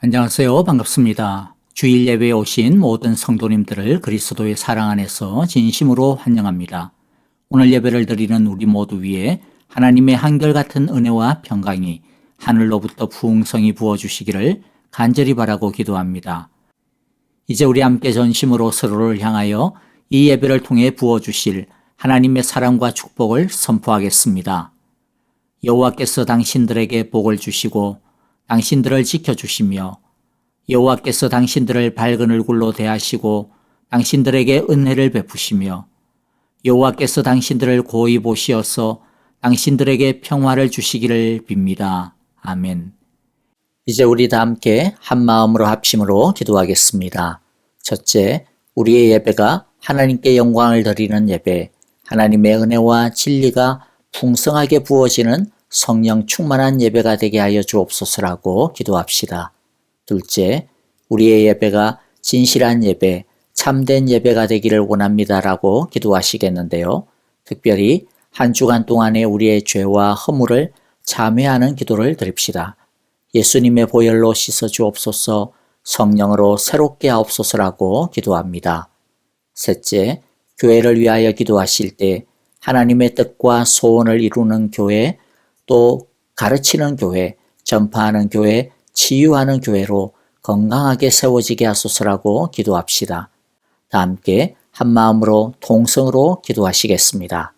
안녕하세요. 반갑습니다. 주일 예배에 오신 모든 성도님들을 그리스도의 사랑 안에서 진심으로 환영합니다. 오늘 예배를 드리는 우리 모두 위에 하나님의 한결같은 은혜와 평강이 하늘로부터 풍성히 부어주시기를 간절히 바라고 기도합니다. 이제 우리 함께 전심으로 서로를 향하여 이 예배를 통해 부어주실 하나님의 사랑과 축복을 선포하겠습니다. 여호와께서 당신들에게 복을 주시고 당신들을 지켜주시며 여호와께서 당신들을 밝은 얼굴로 대하시고 당신들에게 은혜를 베푸시며 여호와께서 당신들을 고이 보시어서 당신들에게 평화를 주시기를 빕니다. 아멘. 이제 우리 다 함께 한 마음으로 합심으로 기도하겠습니다. 첫째, 우리의 예배가 하나님께 영광을 드리는 예배, 하나님의 은혜와 진리가 풍성하게 부어지는 성령 충만한 예배가 되게 하여 주옵소서라고 기도합시다. 둘째, 우리의 예배가 진실한 예배, 참된 예배가 되기를 원합니다라고 기도하시겠는데요. 특별히 한 주간 동안의 우리의 죄와 허물을 참회하는 기도를 드립시다. 예수님의 보혈로 씻어 주옵소서, 성령으로 새롭게 하옵소서라고 기도합니다. 셋째, 교회를 위하여 기도하실 때 하나님의 뜻과 소원을 이루는 교회, 또 가르치는 교회, 전파하는 교회, 치유하는 교회로 건강하게 세워지게 하소서라고 기도합시다. 다 함께 한 마음으로 통성으로 기도하시겠습니다.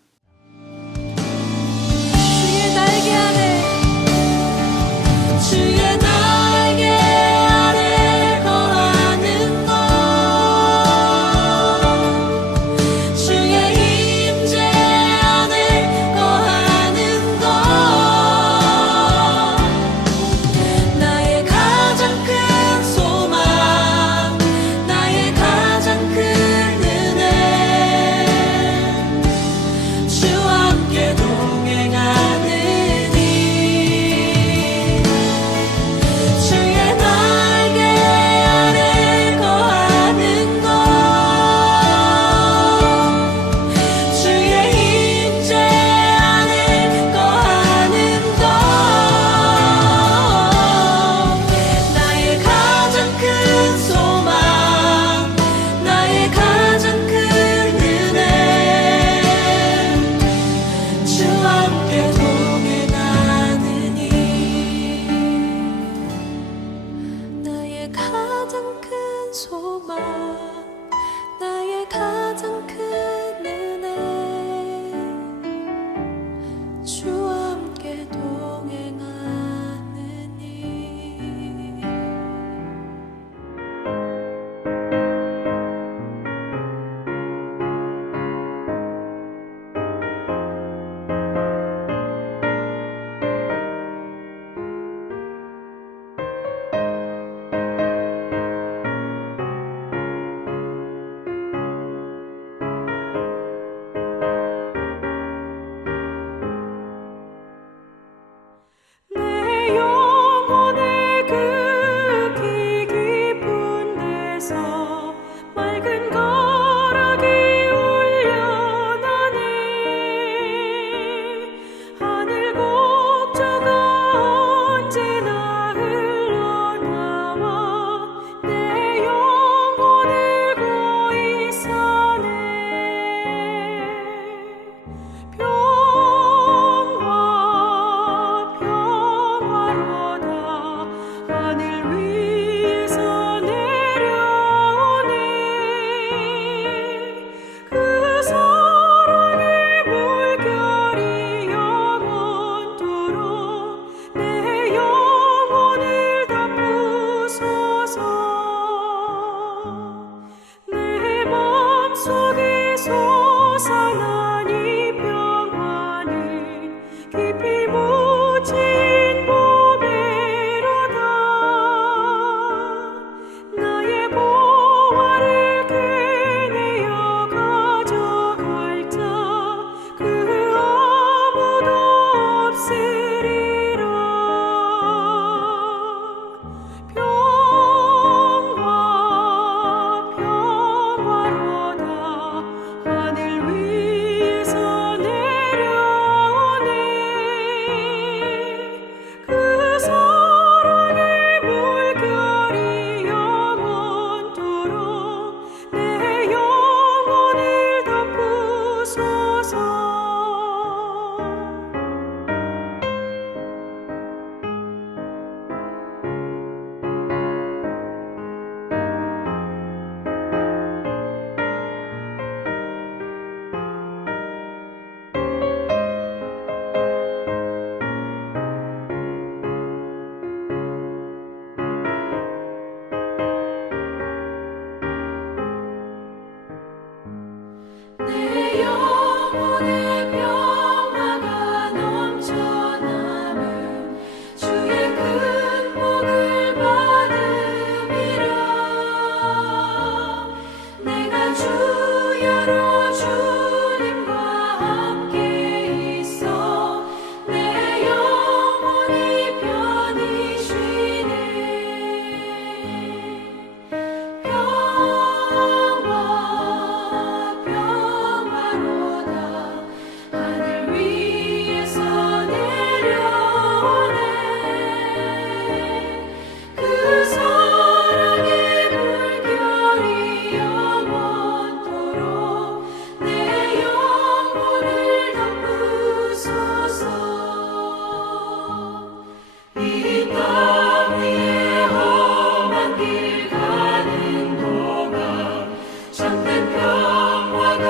땅 위에 험한 길 가는 동안 참된 평화가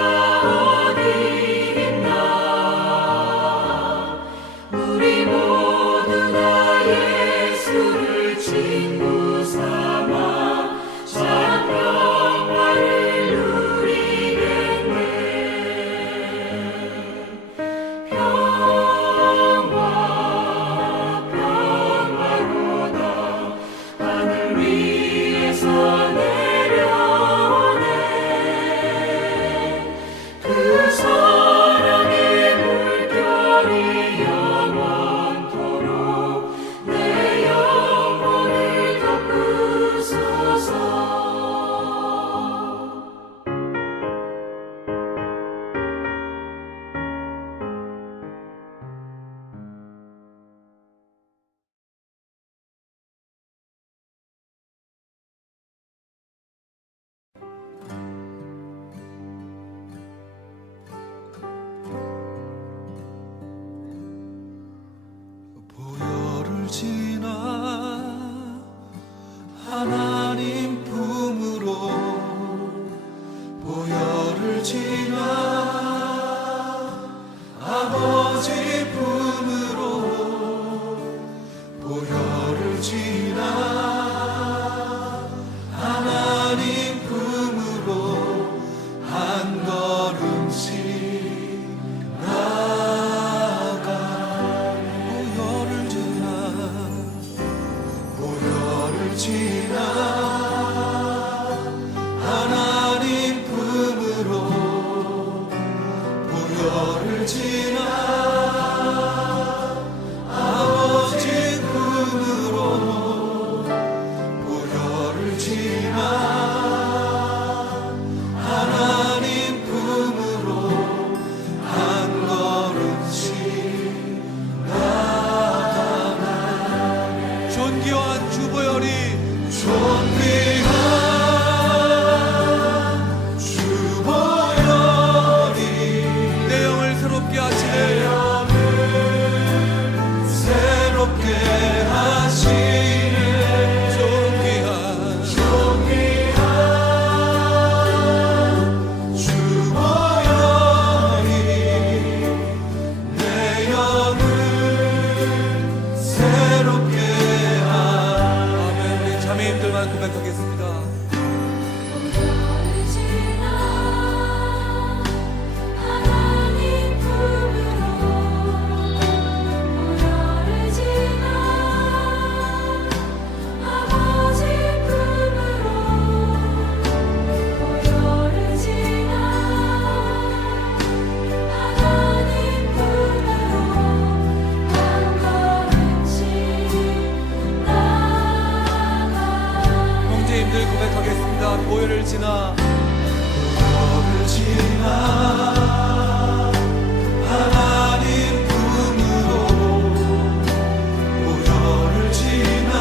어디 있나. 우리 모두 다 예수를 친구 삼아 참 평화를 누리겠네. 평화로다 하늘 위에서 내려오네. 그 사랑의 물결이 영원토록 내 영혼을 덮으소서. 보혈을 지나 하나님 품으로, 보혈을 지나 아버지 품으로, 보혈을 지나 하나님 품으로 한 걸음씩 보혈을 지나, 보혈을 지나 하나님 품으로, 보혈을 지나 아버지 품으로, 보혈을 지나 하나님 품으로 한 걸음씩 존귀한 주보혈이, 존귀한 주보혈이 내 영을 새롭게 하시네. 새롭게 하시네. 존귀한 주보혈이 내 영을 새롭게 아멘. 우리 자매님들만 고백하겠습니다. 보혈을 지나 하나님 품으로, 보혈을 지나 아버지 품으로, 보혈을 지나 하나님 품으로 한 걸음씩 나아가. 형제님들 고백하겠습니다. 보혈을 지나, 보혈을 지나 하나님 품으로, 보혈을 지나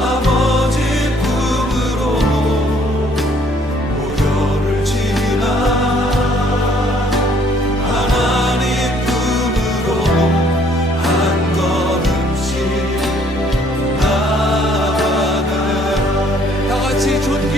아버지 품으로, 보혈을 지나 하나님 품으로 한 걸음씩 나아가. 다 같이 존귀한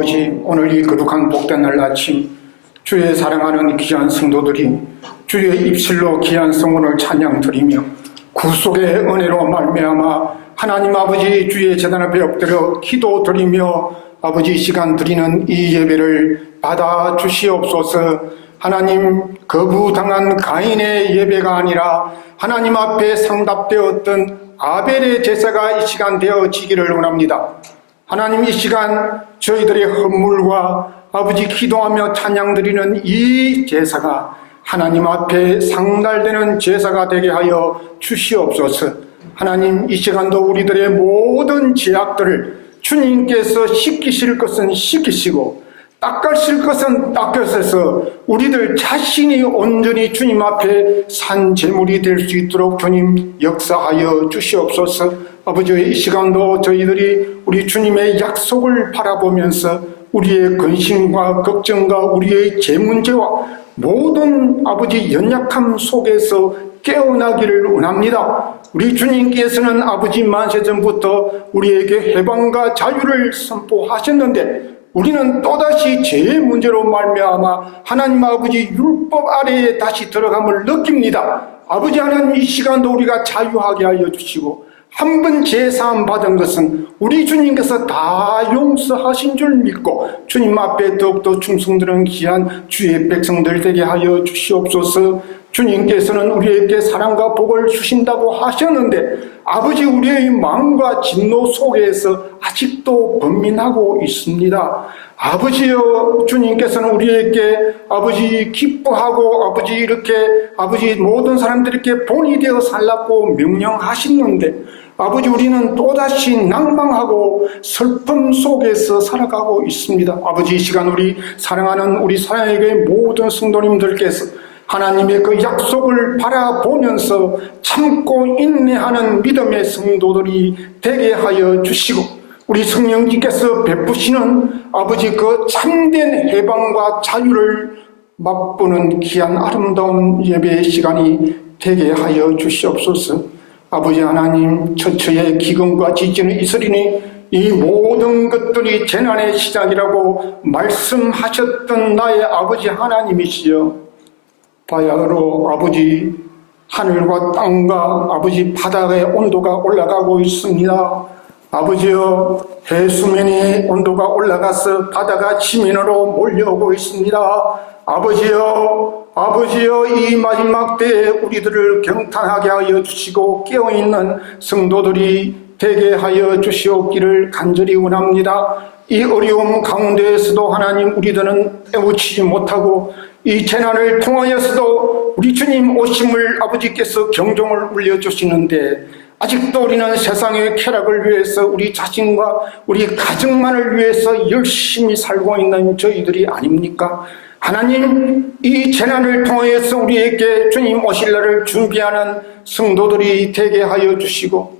아버지, 오늘 이 거룩한 복된 날 아침 주의 사랑하는 귀한 성도들이 주의 입술로 귀한 성원을 찬양 드리며 구속의 은혜로 말미암아 하나님 아버지 주의 제단 앞에 엎드려 기도 드리며 아버지 이 시간 드리는 이 예배를 받아 주시옵소서. 하나님, 거부당한 가인의 예배가 아니라 하나님 앞에 상답되었던 아벨의 제사가 이 시간 되어지기를 원합니다. 하나님, 이 시간 저희들의 헌물과 아버지 기도하며 찬양 드리는 이 제사가 하나님 앞에 상달되는 제사가 되게 하여 주시옵소서. 하나님, 이 시간도 우리들의 모든 죄악들을 주님께서 씻기실 것은 씻기시고 닦으실 것은 닦으셔서 우리들 자신이 온전히 주님 앞에 산 제물이 될 수 있도록 주님 역사하여 주시옵소서. 아버지, 이 시간도 저희들이 우리 주님의 약속을 바라보면서 우리의 근심과 걱정과 우리의 제 문제와 모든 아버지 연약함 속에서 깨어나기를 원합니다. 우리 주님께서는 아버지 만세전부터 우리에게 해방과 자유를 선포하셨는데 우리는 또다시 죄의 문제로 말미암아 하나님 아버지 율법 아래에 다시 들어감을 느낍니다. 아버지 하나님, 이 시간도 우리가 자유하게 하여 주시고 한 번 제사함 받은 것은 우리 주님께서 다 용서하신 줄 믿고 주님 앞에 더욱더 충성되는 귀한 주의 백성들 되게 하여 주시옵소서. 주님께서는 우리에게 사랑과 복을 주신다고 하셨는데 아버지, 우리의 마음과 진노 속에서 아직도 번민하고 있습니다. 아버지여, 주님께서는 우리에게 아버지 기뻐하고 아버지 이렇게 아버지 모든 사람들에게 본이 되어 살라고 명령하시는데 아버지, 우리는 또다시 낭망하고 슬픔 속에서 살아가고 있습니다. 아버지, 이 시간 우리 사랑하는 우리 사랑에게 모든 성도님들께서 하나님의 그 약속을 바라보면서 참고 인내하는 믿음의 성도들이 되게 하여 주시고 우리 성령님께서 베푸시는 아버지 그 참된 해방과 자유를 맛보는 귀한 아름다운 예배의 시간이 되게 하여 주시옵소서. 아버지 하나님, 처처의 기근과 지진은 있으리니 이 모든 것들이 재난의 시작이라고 말씀하셨던 나의 아버지 하나님이시여, 바야흐로 아버지 하늘과 땅과 아버지 바다의 온도가 올라가고 있습니다. 아버지여, 해수면의 온도가 올라가서 바다가 지면으로 몰려오고 있습니다. 아버지여, 이 마지막 때에 우리들을 경탄하게 하여 주시고 깨어있는 성도들이 되게 하여 주시옵기를 간절히 원합니다. 이 어려움 가운데에서도 하나님, 우리들은 깨우치지 못하고 이 재난을 통하여서도 우리 주님 오심을 아버지께서 경종을 울려주시는데 아직도 우리는 세상의 쾌락을 위해서 우리 자신과 우리 가정만을 위해서 열심히 살고 있는 저희들이 아닙니까? 하나님, 이 재난을 통하여서 우리에게 주님 오실 날을 준비하는 성도들이 되게 하여 주시고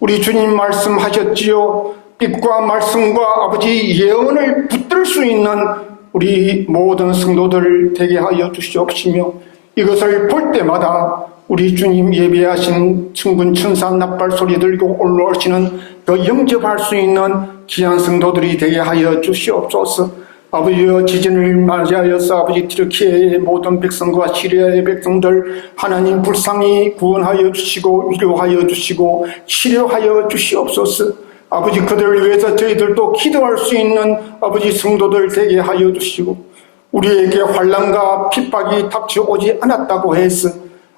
우리 주님 말씀하셨지요. 빛과 말씀과 아버지 예언을 붙들 수 있는 우리 모든 성도들 되게 하여 주시옵시며 이것을 볼 때마다 우리 주님 예배하신 천군 천사 납발 소리 들고 올라오시는 그 영접할 수 있는 귀한 성도들이 되게 하여 주시옵소서. 아버지여, 지진을 맞이하여서 아버지 트르키예의 모든 백성과 시리아의 백성들 하나님 불쌍히 구원하여 주시고 위로하여 주시고 치료하여 주시옵소서. 아버지, 그들을 위해서 저희들도 기도할 수 있는 아버지 성도들 되게 하여 주시고 우리에게 환난과 핍박이 닥쳐오지 않았다고 해서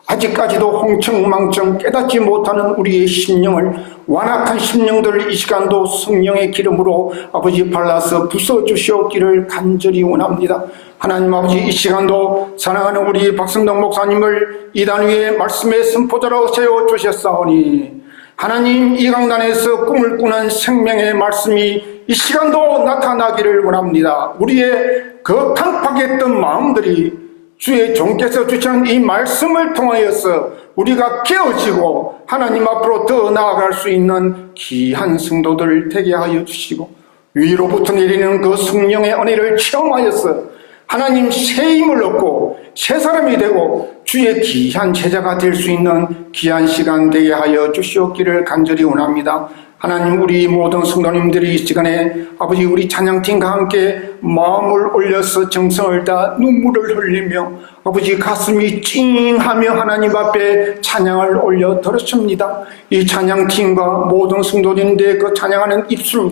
아직까지도 홍청망청 깨닫지 못하는 우리의 심령을 완악한 심령들을 이 시간도 성령의 기름으로 아버지 발라서 부숴주시옵기를 간절히 원합니다. 하나님 아버지, 이 시간도 사랑하는 우리 박성덕 목사님을 이단 위에 말씀의 선포자로 세워주셨사오니 하나님, 이 강단에서 꿈을 꾸는 생명의 말씀이 이 시간도 나타나기를 원합니다. 우리의 그 강팍했던 마음들이 주의 종께서 주신 이 말씀을 통하여서 우리가 깨어지고 하나님 앞으로 더 나아갈 수 있는 귀한 성도들 되게 하여 주시고 위로부터 내리는 그 성령의 은혜를 체험하여서 하나님 새 힘을 얻고 새 사람이 되고 주의 귀한 제자가 될 수 있는 귀한 시간 되게 하여 주시옵기를 간절히 원합니다. 하나님, 우리 모든 성도님들이 이 시간에 아버지 우리 찬양팀과 함께 마음을 올려서 정성을 다 눈물을 흘리며 아버지 가슴이 찡하며 하나님 앞에 찬양을 올려 드렸습니다. 이 찬양팀과 모든 성도님들의 그 찬양하는 입술,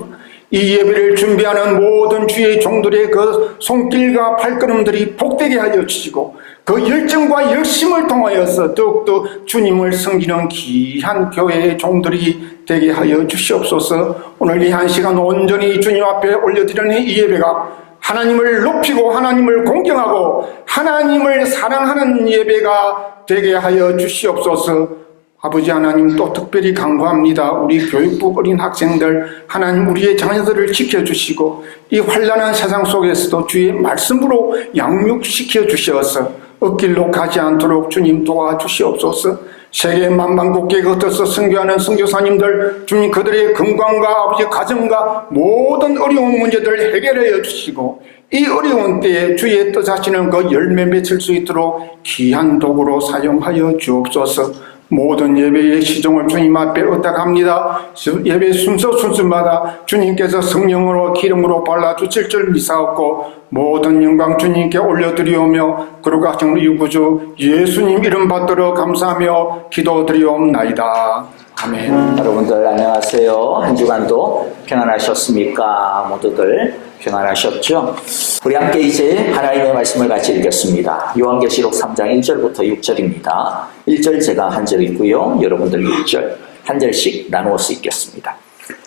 이 예배를 준비하는 모든 주의 종들의 그 손길과 발걸음들이 복되게 하여 주시고 그 열정과 열심을 통하여서 더욱더 주님을 섬기는 귀한 교회의 종들이 되게 하여 주시옵소서. 오늘 이 한 시간 온전히 주님 앞에 올려드리는 이 예배가 하나님을 높이고 하나님을 공경하고 하나님을 사랑하는 예배가 되게 하여 주시옵소서. 아버지 하나님, 또 특별히 간구합니다. 우리 교육부 어린 학생들, 하나님 우리의 자녀들을 지켜주시고 이 환란한 세상 속에서도 주의 말씀으로 양육시켜 주셔서 엇길로 가지 않도록 주님 도와주시옵소서. 세계 만방국계 겉에서 선교하는 선교사님들, 주님 그들의 건강과 아버지 가정과 모든 어려운 문제들 해결하여 주시고 이 어려운 때에 주의 뜻하시는 그 열매 맺을 수 있도록 귀한 도구로 사용하여 주옵소서. 모든 예배의 시종을 주님 앞에 의탁합니다. 예배 순서마다 주님께서 성령으로 기름으로 발라주실 줄 믿사옵고 모든 영광 주님께 올려드리오며 거룩하신 우리 구주 예수님 이름 받들어 감사하며 기도드리옵나이다. 아멘. 여러분들 안녕하세요. 한 주간도 평안하셨습니까? 모두들 평안하셨죠? 우리 함께 이제 하나님의 말씀을 같이 읽겠습니다. 요한계시록 3장 1절부터 6절입니다. 1절 제가 한 절 읽고요. 여러분들 6절 한 절씩 나누어서 읽겠습니다.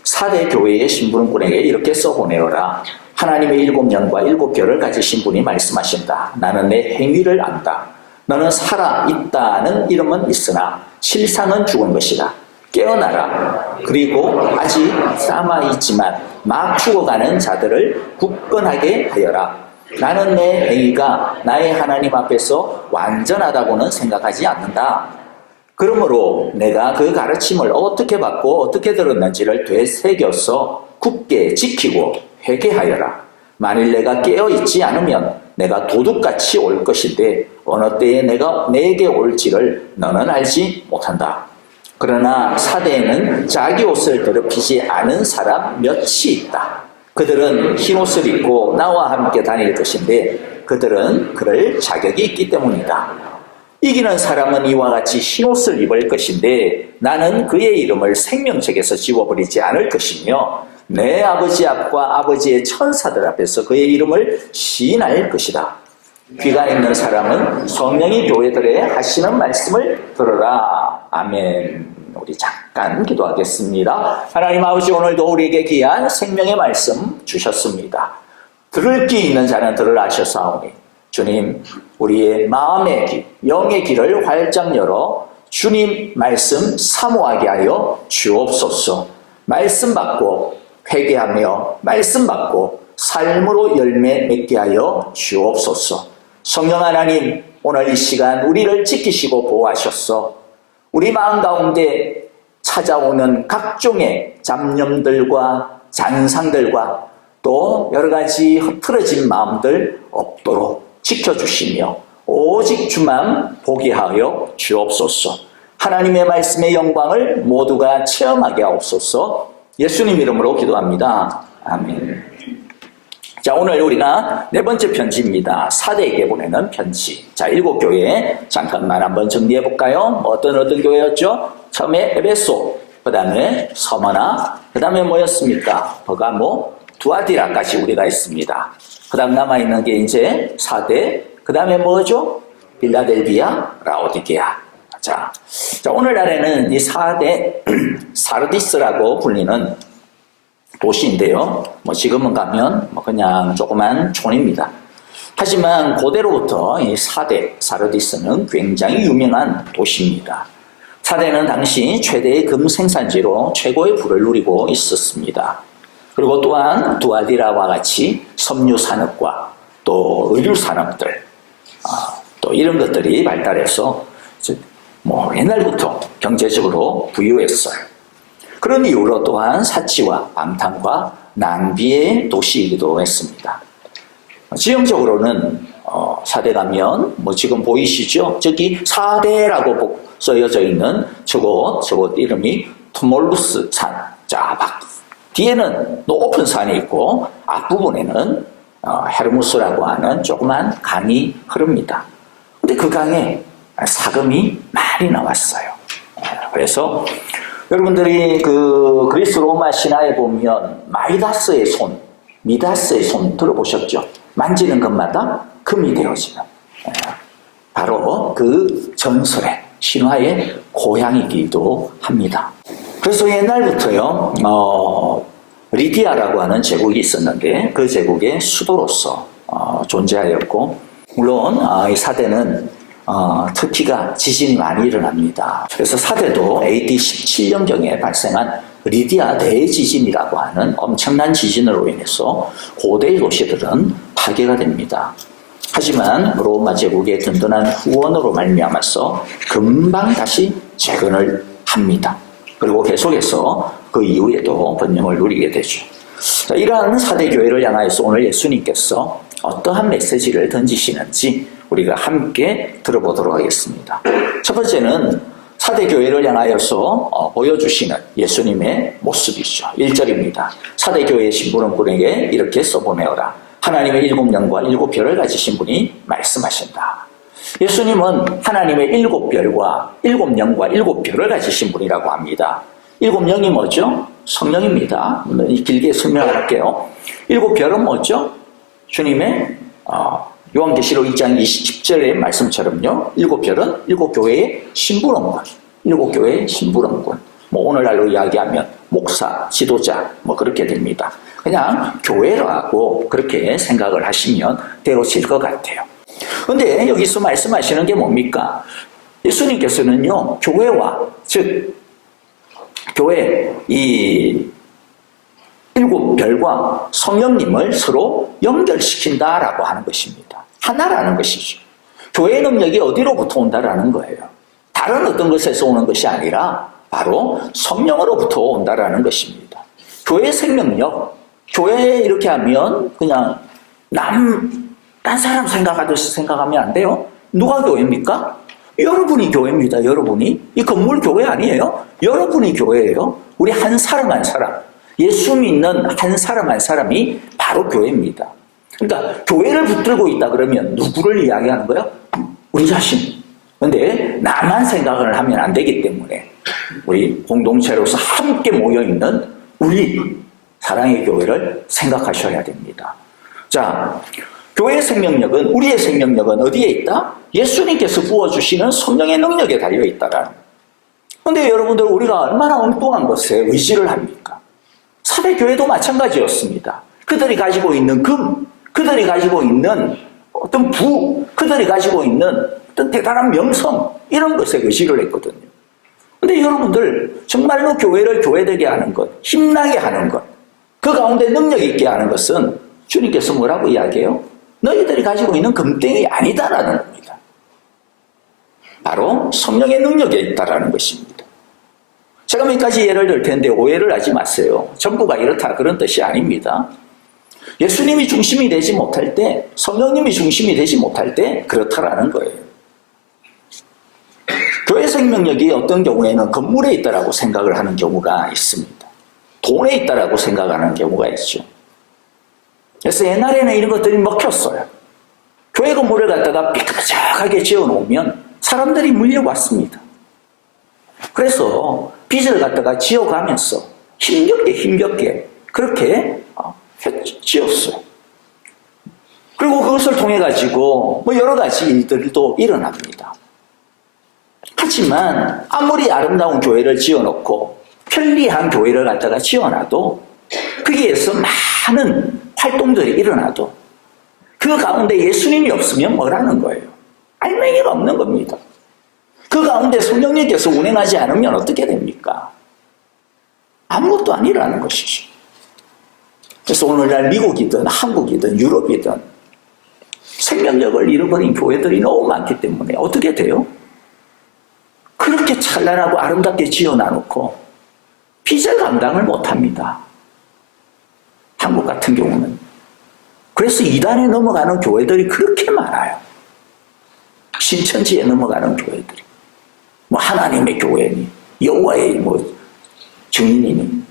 4대 교회의 신부름꾼에게 이렇게 써보내어라. 하나님의 7년과 7결을 가지신 분이 말씀하신다. 나는 내 행위를 안다. 너는 살아있다는 이름은 있으나 실상은 죽은 것이다. 깨어나라. 그리고 아직 남아있지만 막 죽어가는 자들을 굳건하게 하여라. 나는 내 행위가 나의 하나님 앞에서 완전하다고는 생각하지 않는다. 그러므로 내가 그 가르침을 어떻게 받고 어떻게 들었는지를 되새겨서 굳게 지키고 회개하여라. 만일 내가 깨어있지 않으면 내가 도둑같이 올 것인데 어느 때에 내가 내게 올지를 너는 알지 못한다. 그러나 사대에는 자기 옷을 더럽히지 않은 사람 몇이 있다. 그들은 흰 옷을 입고 나와 함께 다닐 것인데 그들은 그럴 자격이 있기 때문이다. 이기는 사람은 이와 같이 흰 옷을 입을 것인데 나는 그의 이름을 생명책에서 지워버리지 않을 것이며 내 아버지 앞과 아버지의 천사들 앞에서 그의 이름을 시인할 것이다. 귀가 있는 사람은 성령이 교회들에 하시는 말씀을 들어라. 아멘. 우리 잠깐 기도하겠습니다. 하나님 아버지, 오늘도 우리에게 귀한 생명의 말씀 주셨습니다. 들을 귀 있는 자는 들으라 하셨사오니 주님, 우리의 마음의 귀, 영의 귀를 활짝 열어 주님 말씀 사모하게 하여 주옵소서. 말씀 받고 회개하며 말씀 받고 삶으로 열매 맺게 하여 주옵소서. 성령 하나님, 오늘 이 시간 우리를 지키시고 보호하셨소. 우리 마음 가운데 찾아오는 각종의 잡념들과 잔상들과 또 여러 가지 흐트러진 마음들 없도록 지켜주시며 오직 주만 보게 하여 주옵소서. 하나님의 말씀의 영광을 모두가 체험하게 하옵소서. 예수님 이름으로 기도합니다. 아멘. 자, 오늘 우리가 네 번째 편지입니다. 사대에게 보내는 편지. 자, 7교회 잠깐만 한번 정리해 볼까요? 어떤 교회였죠? 처음에 에베소, 그 다음에 서머나, 그 다음에 뭐였습니까? 버가모, 두아디라까지 우리가 있습니다. 그 다음 남아있는 게 이제 사대, 그 다음에 뭐죠? 빌라델비아, 라오디게아. 자, 오늘날에는 이 사대, 사르디스라고 불리는 도시인데요. 지금은 가면 그냥 조그만 촌입니다. 하지만 고대로부터 이 사대, 사르디스는 굉장히 유명한 도시입니다. 사대는 당시 최대의 금 생산지로 최고의 부를 누리고 있었습니다. 그리고 또한 두아디라와 같이 섬유 산업과 또 의류 산업들, 또 이런 것들이 발달해서 옛날부터 경제적으로 부유했어요. 그런 이유로 또한 사치와 방탕과 낭비의 도시이기도 했습니다. 지형적으로는 사대 가면 지금 보이시죠? 저기 사대라고 써여져 있는 저곳 이름이 투몰루스 산, 자, 뒤에는 높은 산이 있고 앞부분에는 헤르무스라고 하는 조그만 강이 흐릅니다. 근데 그 강에 사금이 많이 나왔어요. 그래서 여러분들이 그 그리스 로마 신화에 보면 마이다스의 손, 미다스의 손 들어보셨죠? 만지는 것마다 금이 되어지는 바로 그 전설의 신화의 고향이기도 합니다. 그래서 옛날부터요, 리디아라고 하는 제국이 있었는데 그 제국의 수도로서 존재하였고, 물론 이 사대는 터키가 지진이 많이 일어납니다. 그래서 사대도 AD 17년경에 발생한 리디아 대지진이라고 하는 엄청난 지진으로 인해서 고대 도시들은 파괴가 됩니다. 하지만 로마 제국의 든든한 후원으로 말미암아서 금방 다시 재건을 합니다. 그리고 계속해서 그 이후에도 번영을 누리게 되죠. 자, 이러한 사대 교회를 향하여서 오늘 예수님께서 어떠한 메시지를 던지시는지 우리가 함께 들어보도록 하겠습니다. 첫 번째는 사대 교회를 향하여서 보여주시는 예수님의 모습이죠. 1절입니다. 사대 교회의 신부름꾼에게 이렇게 써보내어라. 하나님의 7영과 7별을 가지신 분이 말씀하신다. 예수님은 하나님의 7별과 7영과 7별을 가지신 분이라고 합니다. 7영이 뭐죠? 성령입니다. 길게 설명할게요. 7별은 뭐죠? 주님의 요한계시록 2장 20절의 말씀처럼요. 7별은 7교회의 신부름꾼, 7교회의 신부름꾼. 오늘날로 이야기하면 목사, 지도자 그렇게 됩니다. 그냥 교회라고 그렇게 생각을 하시면 되어질 것 같아요. 그런데 여기서 말씀하시는 게 뭡니까? 예수님께서는요, 교회와, 즉 교회 이 7별과 성령님을 서로 연결시킨다라고 하는 것입니다. 하나라는 것이죠. 교회의 능력이 어디로부터 온다라는 거예요. 다른 어떤 것에서 오는 것이 아니라 바로 성령으로부터 온다라는 것입니다. 교회의 생명력, 교회 이렇게 하면 그냥 딴 사람 생각하듯이 생각하면 안 돼요. 누가 교회입니까? 여러분이 교회입니다. 여러분이. 이 건물 교회 아니에요. 여러분이 교회예요. 우리 한 사람 한 사람, 예수 믿는 한 사람 한 사람이 바로 교회입니다. 그러니까 교회를 붙들고 있다 그러면 누구를 이야기하는 거예요? 우리 자신. 근데 나만 생각을 하면 안 되기 때문에 우리 공동체로서 함께 모여있는 우리 사랑의 교회를 생각하셔야 됩니다. 자, 교회의 생명력은, 우리의 생명력은 어디에 있다? 예수님께서 부어주시는 성령의 능력에 달려있다라는. 그런데 여러분들, 우리가 얼마나 엉뚱한 것에 의지를 합니까? 사대교회도 마찬가지였습니다. 그들이 가지고 있는 금, 그들이 가지고 있는 어떤 부, 그들이 가지고 있는 어떤 대단한 명성, 이런 것에 의지를 했거든요. 근데 여러분들, 정말로 교회를 교회되게 하는 것, 힘나게 하는 것, 그 가운데 능력 있게 하는 것은 주님께서 뭐라고 이야기해요? 너희들이 가지고 있는 금땡이 아니다라는 겁니다. 바로 성령의 능력에 있다라는 것입니다. 제가 몇 가지 예를 들 텐데 오해를 하지 마세요. 전부가 이렇다 그런 뜻이 아닙니다. 예수님이 중심이 되지 못할 때, 성령님이 중심이 되지 못할 때 그렇다라는 거예요. 교회 생명력이 어떤 경우에는 건물에 있다라고 생각을 하는 경우가 있습니다. 돈에 있다라고 생각하는 경우가 있죠. 그래서 옛날에는 이런 것들이 먹혔어요. 교회 건물을 갖다가 삐끗하게 지어놓으면 사람들이 물려왔습니다. 그래서 빚을 갖다가 지어가면서 힘겹게 그렇게 지었어요. 그리고 그것을 통해 가지고 여러 가지 일들도 일어납니다. 하지만 아무리 아름다운 교회를 지어놓고 편리한 교회를 갖다가 지어놔도 거기에서 많은 활동들이 일어나도 그 가운데 예수님이 없으면 뭐라는 거예요? 알맹이가 없는 겁니다. 그 가운데 성령님께서 운행하지 않으면 어떻게 됩니까? 아무것도 아니라는 것이죠. 그래서 오늘날 미국이든 한국이든 유럽이든 생명력을 잃어버린 교회들이 너무 많기 때문에 어떻게 돼요? 그렇게 찬란하고 아름답게 지어놔놓고 빚을 감당을 못합니다. 한국 같은 경우는. 그래서 이단에 넘어가는 교회들이 그렇게 많아요. 신천지에 넘어가는 교회들이. 하나님의 교회니, 여호와의 증인이니.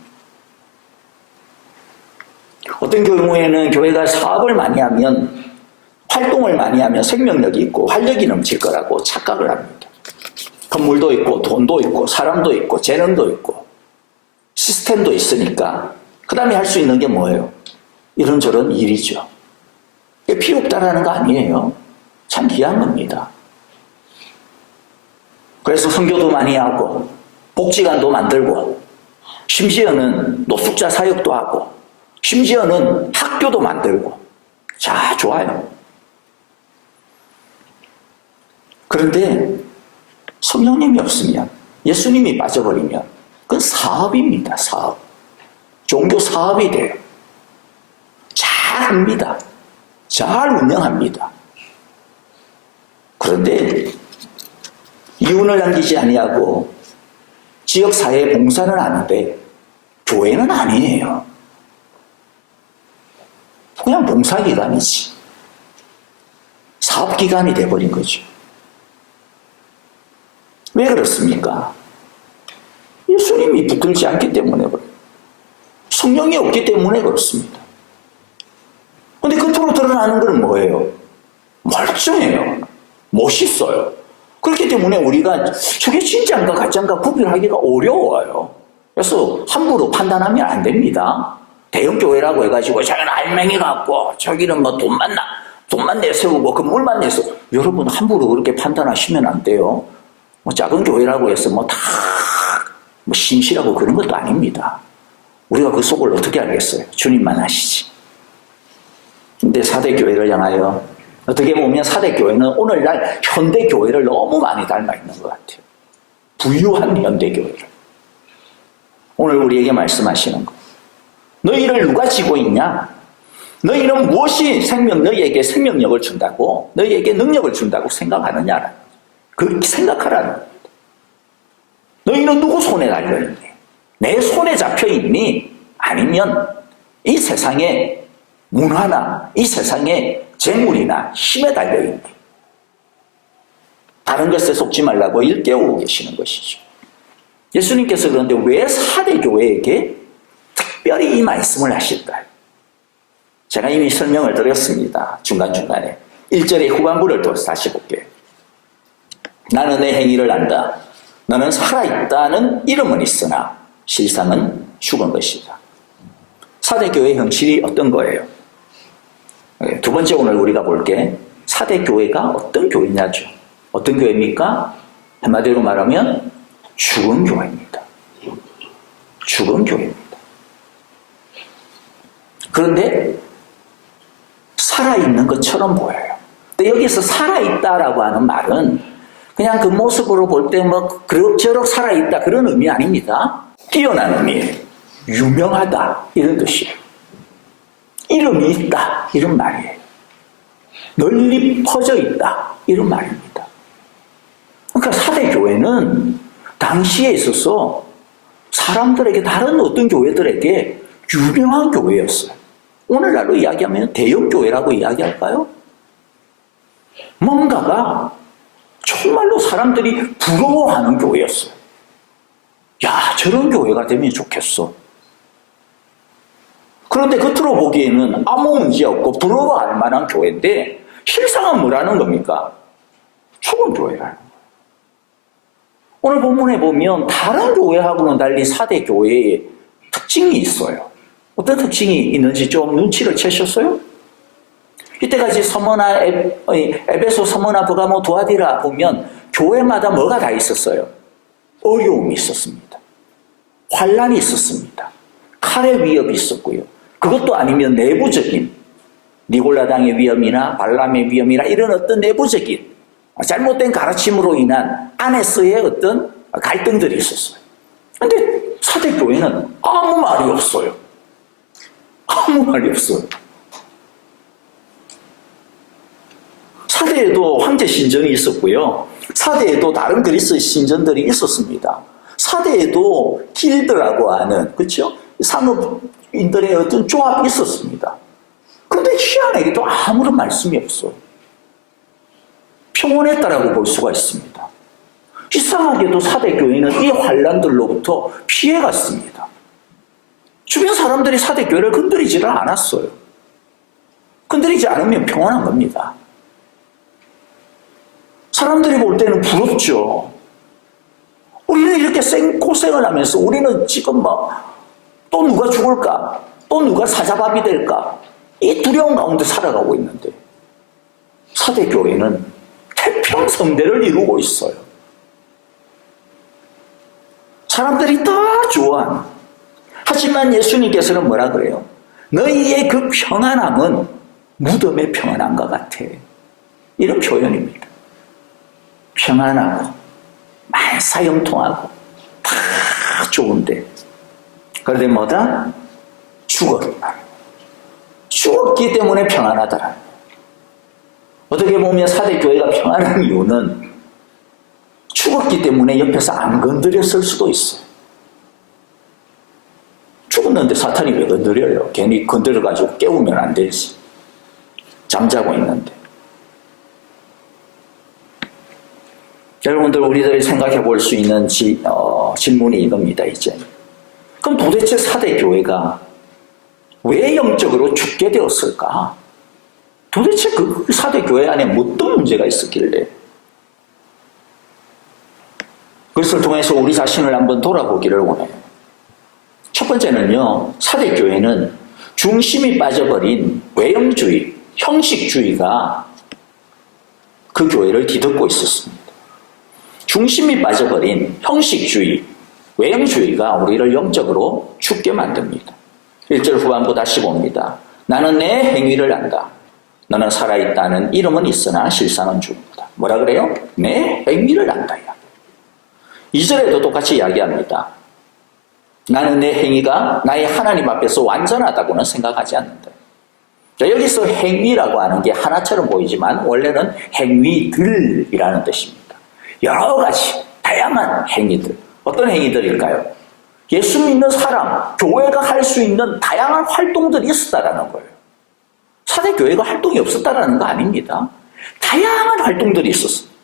어떤 경우에는 교회가 사업을 많이 하면, 활동을 많이 하면 생명력이 있고 활력이 넘칠 거라고 착각을 합니다. 건물도 있고 돈도 있고 사람도 있고 재능도 있고 시스템도 있으니까 그 다음에 할 수 있는 게 뭐예요? 이런저런 일이죠. 이게 필요 없다라는 거 아니에요. 참 귀한 겁니다. 그래서 선교도 많이 하고 복지관도 만들고 심지어는 노숙자 사역도 하고 심지어는 학교도 만들고 자 좋아요. 그런데 성령님이 없으면 예수님이 빠져버리면 그건 사업입니다. 사업. 종교 사업이 돼요. 잘합니다. 잘 운영합니다. 그런데 이윤을 남기지 아니하고 지역사회에 봉사는 하는데 교회는 아니에요. 그냥 봉사기관이지. 사업기관이 돼버린 거죠. 왜 그렇습니까? 예수님이 붙들지 않기 때문에 그래요. 성령이 없기 때문에 그렇습니다. 근데 겉으로 드러나는 건 뭐예요? 멀쩡해요. 멋있어요. 그렇기 때문에 우리가 저게 진짜인가 가짜인가 구별하기가 어려워요. 그래서 함부로 판단하면 안 됩니다. 대형 교회라고 해가지고 저기는 알맹이 같고 저기는 뭐 돈만 내세우고 건물만 내세우고 여러분 함부로 그렇게 판단하시면 안 돼요. 뭐 작은 교회라고 해서 뭐 다 신실하고 그런 것도 아닙니다. 우리가 그 속을 어떻게 알겠어요? 주님만 아시지. 근데 4대 교회를 향하여 어떻게 보면 4대 교회는 오늘날 현대 교회를 너무 많이 닮아 있는 것 같아요. 부유한 현대 교회를. 오늘 우리에게 말씀하시는 거. 너희를 누가 지고 있냐? 너희는 무엇이 너희에게 생명력을 준다고, 너희에게 능력을 준다고 생각하느냐? 그렇게 생각하라는 겁니다. 너희는 누구 손에 달려있니? 내 손에 잡혀있니? 아니면 이 세상의 문화나 이 세상의 재물이나 힘에 달려있니? 다른 것에 속지 말라고 일깨우고 계시는 것이죠. 예수님께서 그런데 왜 4대 교회에게 특별히 이 말씀을 하실까요? 제가 이미 설명을 드렸습니다. 중간중간에. 1절의 후반부를 또 다시 볼게요. 나는 내 행위를 안다. 너는 살아있다는 이름은 있으나 실상은 죽은 것이다. 4대 교회의 형식이 어떤 거예요? 두 번째 오늘 우리가 볼 게 4대 교회가 어떤 교회냐죠. 어떤 교회입니까? 한마디로 말하면 죽은 교회입니다. 죽은 교회입니다. 그런데 살아있는 것처럼 보여요. 근데 여기서 살아있다라고 하는 말은 그냥 그 모습으로 볼 때 뭐 그럭저럭 살아있다 그런 의미 아닙니다. 뛰어난 의미예요. 유명하다 이런 뜻이에요. 이름이 있다 이런 말이에요. 널리 퍼져 있다 이런 말입니다. 그러니까 4대 교회는 당시에 있어서 사람들에게 다른 어떤 교회들에게 유명한 교회였어요. 오늘날로 이야기하면 대형 교회라고 이야기할까요? 뭔가가 정말로 사람들이 부러워하는 교회였어요. 야, 저런 교회가 되면 좋겠어. 그런데 겉으로 보기에는 아무 문제 없고 부러워할 만한 교회인데 실상은 뭐라는 겁니까? 죽은 교회라는 거예요. 오늘 본문에 보면 다른 교회하고는 달리 4대 교회의 특징이 있어요. 어떤 특징이 있는지 좀 눈치를 채셨어요? 이때까지 서머나 에베소, 서머나, 버가모, 두아디라 보면 교회마다 뭐가 다 있었어요? 어려움이 있었습니다. 환란이 있었습니다. 칼의 위협이 있었고요. 그것도 아니면 내부적인 니골라당의 위험이나 발람의 위험이나 이런 어떤 내부적인 잘못된 가르침으로 인한 안에서의 어떤 갈등들이 있었어요. 그런데 4대 교회는 아무 말이 없어요. 아무 말이 없어요. 4대에도 황제 신전이 있었고요. 4대에도 다른 그리스 신전들이 있었습니다. 4대에도 길드라고 하는, 그렇죠? 산업인들의 어떤 조합이 있었습니다. 그런데 희한하게도 아무런 말씀이 없어요. 평온했다라고 볼 수가 있습니다. 이상하게도 4대 교회는 이 환란들로부터 피해갔습니다. 주변 사람들이 사대교회를 건드리지를 않았어요. 건드리지 않으면 평안한 겁니다. 사람들이 볼 때는 부럽죠. 우리는 이렇게 고생을 하면서 우리는 지금 또 누가 죽을까? 또 누가 사자밥이 될까? 이 두려움 가운데 살아가고 있는데 사대교회는 태평성대를 이루고 있어요. 사람들이 다 좋아하는. 하지만 예수님께서는 뭐라 그래요? 너희의 그 평안함은 무덤의 평안함과 같아. 이런 표현입니다. 평안하고 만사형통하고 다 좋은데 그런데 뭐다? 죽었다. 죽었기 때문에 평안하더라. 어떻게 보면 사대교회가 평안한 이유는 죽었기 때문에 옆에서 안 건드렸을 수도 있어요. 죽었는데 사탄이 왜 건드려요? 괜히 건드려가지고 깨우면 안 되지. 잠자고 있는데. 여러분들 우리들이 생각해 볼 수 있는 질문이 이겁니다. 이제 그럼 도대체 사대교회가 왜 영적으로 죽게 되었을까? 도대체 그 사대교회 안에 어떤 문제가 있었길래? 그것을 통해서 우리 자신을 한번 돌아보기를 원해요. 첫 번째는요, 사대교회는 중심이 빠져버린 외형주의, 형식주의가 그 교회를 뒤덮고 있었습니다. 중심이 빠져버린 형식주의, 외형주의가 우리를 영적으로 죽게 만듭니다. 1절 후반부 다시 봅니다. 나는 내 행위를 안다. 너는 살아있다는 이름은 있으나 실상은 죽었다. 뭐라 그래요? 내 행위를 안다. 2절에도 똑같이 이야기합니다. 나는 내 행위가 나의 하나님 앞에서 완전하다고는 생각하지 않는다. 자, 여기서 행위라고 하는 게 하나처럼 보이지만 원래는 행위들이라는 뜻입니다. 여러 가지 다양한 행위들. 어떤 행위들일까요? 예수 믿는 사람, 교회가 할 수 있는 다양한 활동들이 있었다라는 거예요. 사대교회가 활동이 없었다라는 거 아닙니다. 다양한 활동들이 있었습니다.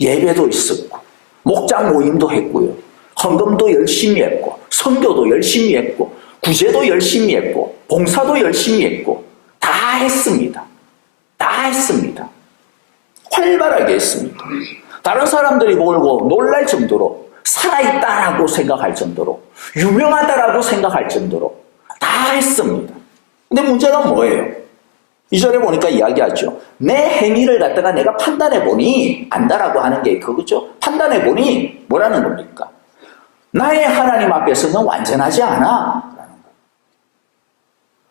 예배도 있었고 목장 모임도 했고요. 헌금도 열심히 했고 선교도 열심히 했고 구제도 열심히 했고 봉사도 열심히 했고 다 했습니다. 다 했습니다. 활발하게 했습니다. 다른 사람들이 보고 놀랄 정도로 살아있다라고 생각할 정도로 유명하다라고 생각할 정도로 다 했습니다. 근데 문제가 뭐예요? 2절에 보니까 이야기하죠. 내 행위를 갖다가 내가 판단해 보니 안다라고 하는 게 그거죠. 판단해 보니 뭐라는 겁니까? 나의 하나님 앞에서는 완전하지 않아.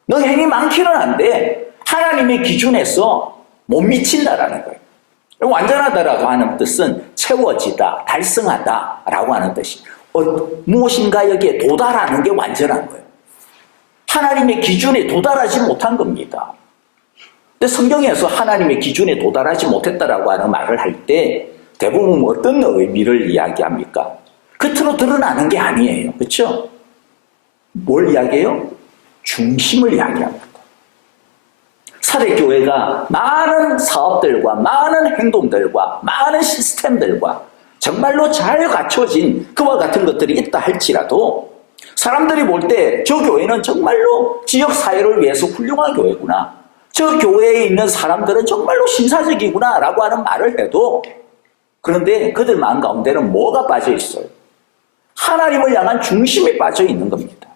너 행위 많기는 한데 하나님의 기준에서 못 미친다라는 거예요. 완전하다라고 하는 뜻은 채워지다, 달성하다라고 하는 뜻이 무엇인가 여기에 도달하는 게 완전한 거예요. 하나님의 기준에 도달하지 못한 겁니다. 근데 성경에서 하나님의 기준에 도달하지 못했다라고 하는 말을 할 때 대부분 어떤 의미를 이야기합니까? 겉으로 드러나는 게 아니에요. 그렇죠? 뭘 이야기해요? 중심을 이야기합니다. 사대교회가 많은 사업들과 많은 행동들과 많은 시스템들과 정말로 잘 갖춰진 그와 같은 것들이 있다 할지라도 사람들이 볼 때 저 교회는 정말로 지역사회를 위해서 훌륭한 교회구나. 저 교회에 있는 사람들은 정말로 신사적이구나 라고 하는 말을 해도 그런데 그들 마음 가운데는 뭐가 빠져 있어요? 하나님을 향한 중심이 빠져 있는 겁니다.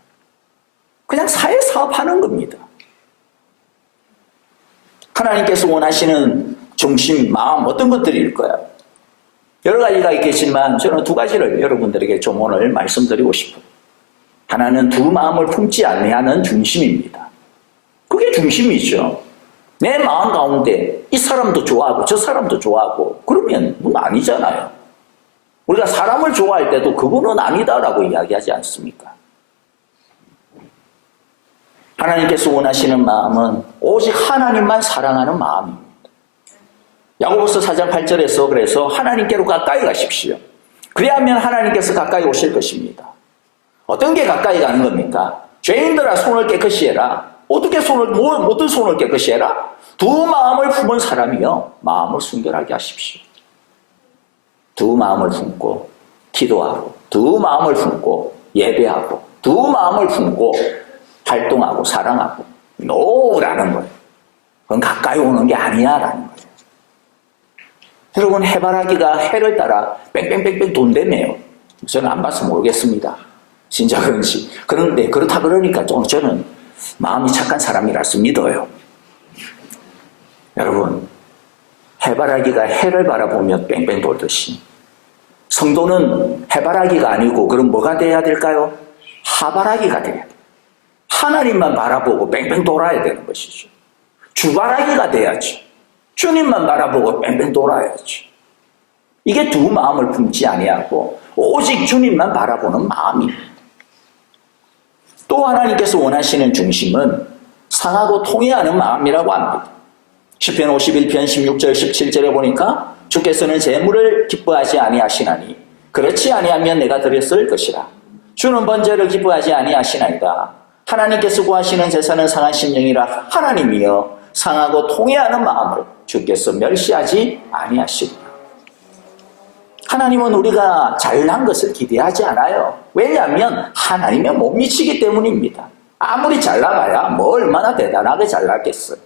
그냥 사회사업하는 겁니다. 하나님께서 원하시는 중심, 마음 어떤 것들일까요? 여러 가지가 있겠지만 저는 두 가지를 여러분들에게 좀 오늘 말씀드리고 싶어요. 하나는 두 마음을 품지 아니하는 중심입니다. 그게 중심이죠. 내 마음 가운데 이 사람도 좋아하고 저 사람도 좋아하고 그러면 그건 아니잖아요. 우리가 사람을 좋아할 때도 그거는 아니다라고 이야기하지 않습니까? 하나님께서 원하시는 마음은 오직 하나님만 사랑하는 마음입니다. 야고보서 4장 8절에서 그래서 하나님께로 가까이 가십시오. 그래야만 하나님께서 가까이 오실 것입니다. 어떤 게 가까이 가는 겁니까? 죄인들아 손을 깨끗이 해라. 어떤 손을 깨끗이 해라? 두 마음을 품은 사람이요 마음을 순결하게 하십시오. 두 마음을 품고 기도하고 두 마음을 품고 예배하고 두 마음을 품고 활동하고 사랑하고 노라는 거예요. 그건 가까이 오는 게 아니야 라는 거예요. 여러분, 해바라기가 해를 따라 뺑뺑뺑뺑 돈다며요. 저는 안 봐서 모르겠습니다. 진짜 그런지. 그런데 그렇다 그러니까 또 저는 마음이 착한 사람이라서 믿어요. 여러분, 해바라기가 해를 바라보며 뺑뺑 돌듯이 성도는 해바라기가 아니고 그럼 뭐가 돼야 될까요? 하바라기가 돼야 돼요. 하나님만 바라보고 뺑뺑 돌아야 되는 것이죠. 주바라기가 돼야지. 주님만 바라보고 뺑뺑 돌아야지. 이게 두 마음을 품지 아니하고 오직 주님만 바라보는 마음입니다. 또 하나님께서 원하시는 중심은 상하고 통회하는 마음이라고 합니다. 시편 51편 16절 17절에 보니까 주께서는 재물을 기뻐하지 아니하시나니 그렇지 아니하면 내가 드렸을 것이라. 주는 번제를 기뻐하지 아니하시나이다. 하나님께서 구하시는 제사는 상한 심령이라. 하나님이여 상하고 통회하는 마음을 주께서 멸시하지 아니하시리라. 하나님은 우리가 잘난 것을 기대하지 않아요. 왜냐하면 하나님의 못 미치기 때문입니다. 아무리 잘나봐야 뭐 얼마나 대단하게 잘났겠어요.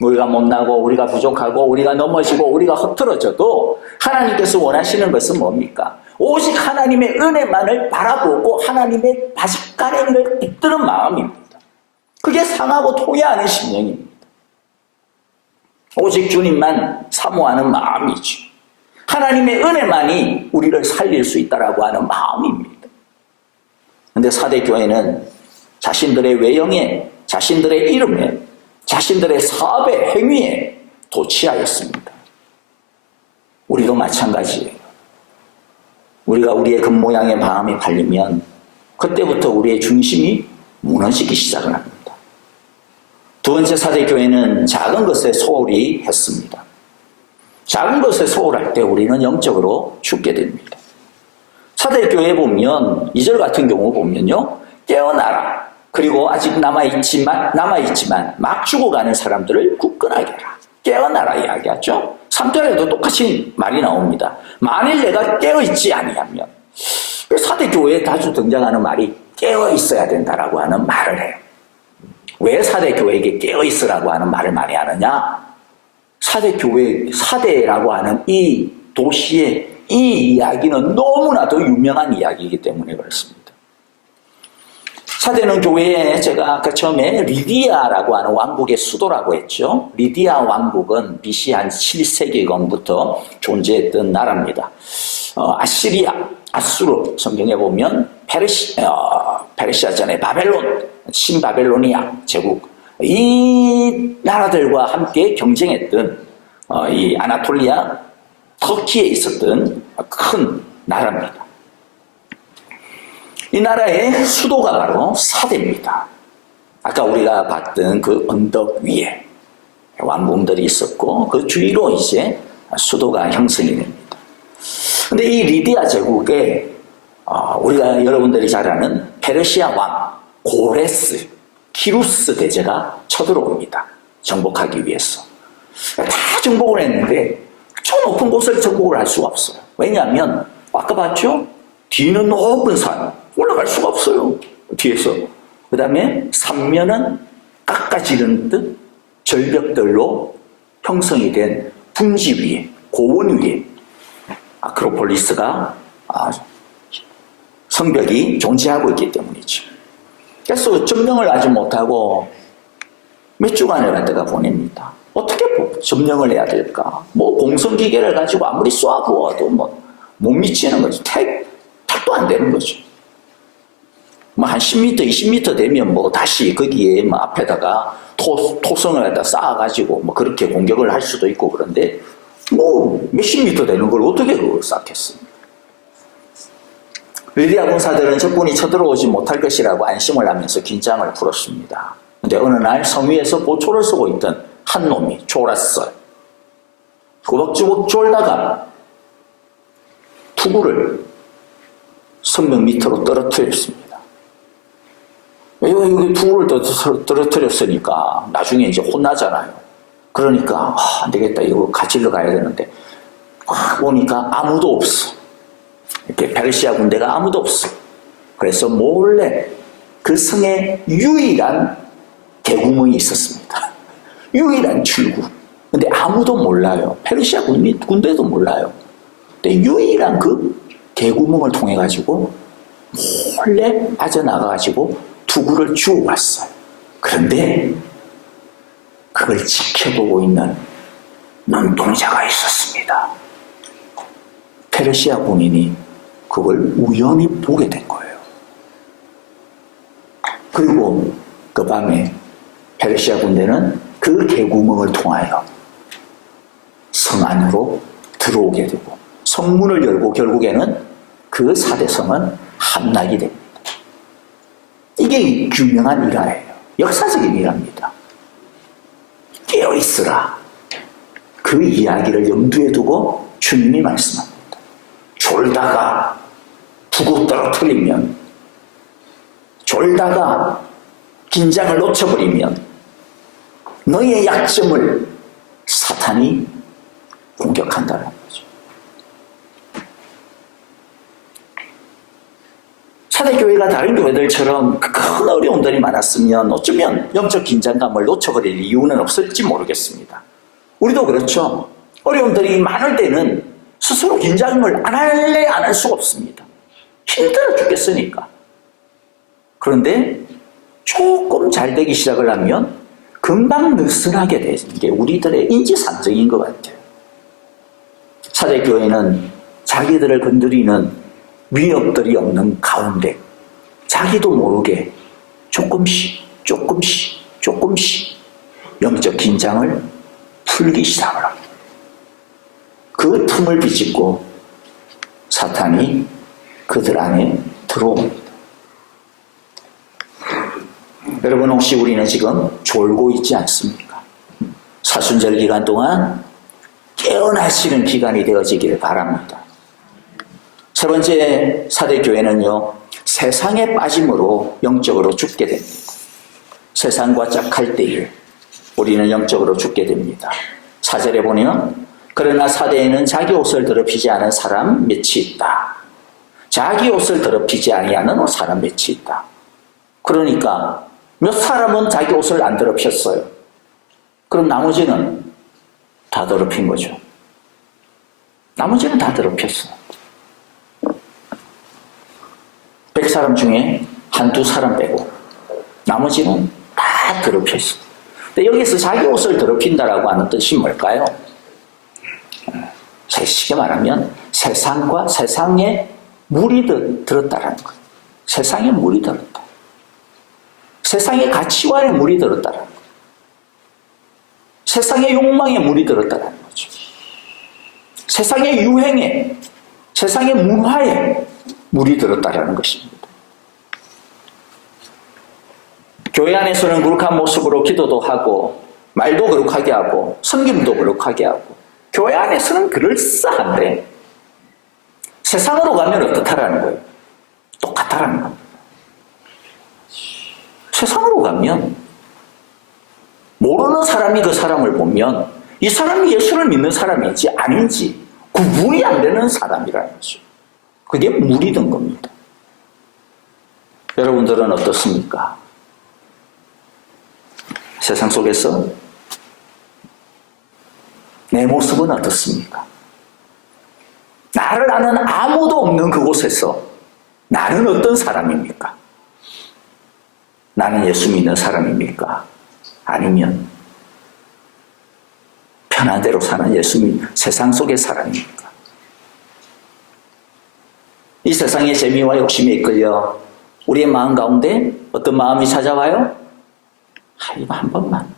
우리가 못나고 우리가 부족하고 우리가 넘어지고 우리가 흐트러져도 하나님께서 원하시는 것은 뭡니까? 오직 하나님의 은혜만을 바라보고 하나님의 바짓가랭이를 붙드는 마음입니다. 그게 상하고 통회하는 심령입니다. 오직 주님만 사모하는 마음이죠. 하나님의 은혜만이 우리를 살릴 수 있다라고 하는 마음입니다. 그런데 사대교회는 자신들의 외형에, 자신들의 이름에, 자신들의 사업의 행위에 도취하였습니다. 우리도 마찬가지예요. 우리가 우리의 겉모양의 마음이 팔리면 그때부터 우리의 중심이 무너지기 시작을 합니다. 두 번째 사대교회는 작은 것에 소홀히 했습니다. 작은 것에 소홀할 때 우리는 영적으로 죽게 됩니다. 사대교회 보면 2절 같은 경우 보면요, 깨어나라. 그리고 아직 남아있지만 막 죽어가는 사람들을 굳건하게 해라. 깨어나라 이야기하죠. 3절에도 똑같이 말이 나옵니다. 만일 내가 깨어있지 아니하면. 사대교회에 자주 등장하는 말이 깨어있어야 된다라고 하는 말을 해요. 왜 사대교회에게 깨어있으라고 하는 말을 많이 하느냐? 사대라고 하는 이 도시의 이 이야기는 너무나도 유명한 이야기이기 때문에 그렇습니다. 사대는 교회에 제가 아까 처음에 리디아라고 하는 왕국의 수도라고 했죠. 리디아 왕국은 BC 한 7세기경부터 존재했던 나라입니다. 아시리아, 아수르 성경에 보면 페르시아 전에 바벨론, 신바벨로니아 제국 이 나라들과 함께 경쟁했던 이 아나톨리아 터키에 있었던 큰 나라입니다. 이 나라의 수도가 바로 사대입니다. 아까 우리가 봤던 그 언덕 위에 왕궁들이 있었고 그 주위로 이제 수도가 형성이 됩니다. 근데 이 리디아 제국에 우리가 여러분들이 잘 아는 페르시아 왕 고레스, 키루스 대제가 쳐들어옵니다. 정복하기 위해서. 다 정복을 했는데 저 높은 곳을 정복을 할 수가 없어요. 왜냐하면 아까 봤죠? 뒤는 높은 산 올라갈 수가 없어요. 뒤에서. 그 다음에 삼면은 깎아지른 듯 절벽들로 형성이 된 분지 위에, 고원 위에 아크로폴리스가 성벽이 존재하고 있기 때문이죠. 그래서 점령을 하지 못하고 몇 주간을 갖다가 보냅니다. 어떻게 점령을 해야 될까? 뭐 공성기계를 가지고 아무리 쏴부어도 뭐 못 미치는 거죠. 택도 안 되는 거죠. 뭐 한 10m, 20m 되면 뭐 다시 거기에 뭐 앞에다가 토성을 갖다 쌓아가지고 뭐 그렇게 공격을 할 수도 있고 그런데 뭐 몇십 미터 되는 걸 어떻게 그걸 쌓겠습니까? 리디아 군사들은 적군이 쳐들어오지 못할 것이라고 안심을 하면서 긴장을 풀었습니다. 근데 어느 날 성 위에서 보초를 쏘고 있던 한 놈이 졸았어요. 꾸벅꾸벅 졸다가 투구를 성벽 밑으로 떨어뜨렸습니다. 여기 투구를 떨어뜨렸으니까 나중에 이제 혼나잖아요. 그러니까 안 되겠다, 이거 가지러 가야 되는데 보니까 아무도 없어. 이렇게 페르시아 군대가 아무도 없어. 그래서 몰래 그 성에 유일한 대구멍이 있었습니다. 유일한 출구. 근데 아무도 몰라요. 페르시아 군대도 몰라요. 근데 유일한 그 개구멍을 통해 가지고 몰래 빠져나가 가지고 두구를 주워왔어요. 그런데 그걸 지켜보고 있는 눈동자가 있었습니다. 페르시아 군인이 그걸 우연히 보게 된 거예요. 그리고 그 밤에 페르시아 군대는 그 개구멍을 통하여 성 안으로 들어오게 되고 성문을 열고 결국에는 그 사대성은 함락이 됩니다. 이게 유명한 일화예요. 역사적인 일화입니다. 깨어있으라. 그 이야기를 염두에 두고 주님이 말씀합니다. 졸다가 두고 떨어뜨리면, 졸다가 긴장을 놓쳐버리면 너의 약점을 사탄이 공격한다는 거죠. 사대교회가 다른 교회들처럼 큰 어려움들이 많았으면 어쩌면 영적 긴장감을 놓쳐버릴 이유는 없을지 모르겠습니다. 우리도 그렇죠. 어려움들이 많을 때는 스스로 긴장을 안 할래 안 할 수가 없습니다. 힘들어 죽겠으니까. 그런데 조금 잘 되기 시작을 하면 금방 느슨하게 되는 게 우리들의 인지상정인 것 같아요. 사대교회는 자기들을 건드리는 위협들이 없는 가운데 자기도 모르게 조금씩 영적 긴장을 풀기 시작을 합니다. 그 틈을 비집고 사탄이 그들 안에 들어옵니다. 여러분, 혹시 우리는 지금 졸고 있지 않습니까? 사순절 기간 동안 깨어나시는 기간이 되어지기를 바랍니다. 세 번째, 사대교회는요, 세상에 빠짐으로 영적으로 죽게 됩니다. 세상과 짝할 때에 우리는 영적으로 죽게 됩니다. 4절에 보면, 그러나 사대에는 자기 옷을 더럽히지 않은 사람 몇이 있다. 자기 옷을 더럽히지 아니하는 사람 몇이 있다. 그러니까 몇 사람은 자기 옷을 안 더럽혔어요. 그럼 나머지는 다 더럽힌 거죠. 나머지는 다 더럽혔어요. 100사람 중에 한두 사람 빼고 나머지는 다 더럽혔어요. 근데 여기서 자기 옷을 더럽힌다라고 하는 뜻이 뭘까요? 쉽게 말하면 세상과 세상에 물이 들었다라는 거예요. 세상에 물이 들었다. 세상의 가치관에 물이 들었다라는 거예요. 세상의 욕망에 물이 들었다라는 거죠. 세상의 유행에, 세상의 문화에 물이 들었다라는 것입니다. 교회 안에서는 거룩한 모습으로 기도도 하고 말도 거룩하게 하고 섬김도 거룩하게 하고 교회 안에서는 그럴싸한데 세상으로 가면 어떻다라는 거예요? 똑같다라는 겁니다. 세상으로 가면 모르는 사람이 그 사람을 보면 이 사람이 예수를 믿는 사람인지 아닌지 구분이 안 되는 사람이라는 거죠. 그게 물이 든 겁니다. 여러분들은 어떻습니까? 세상 속에서 내 모습은 어떻습니까? 나를 아는 아무도 없는 그곳에서 나는 어떤 사람입니까? 나는 예수 믿는 사람입니까? 아니면 편한 대로 사는 예수 믿는 세상 속의 사람입니까? 이 세상의 재미와 욕심에 이끌려 우리의 마음 가운데 어떤 마음이 찾아와요? 이거 한 번만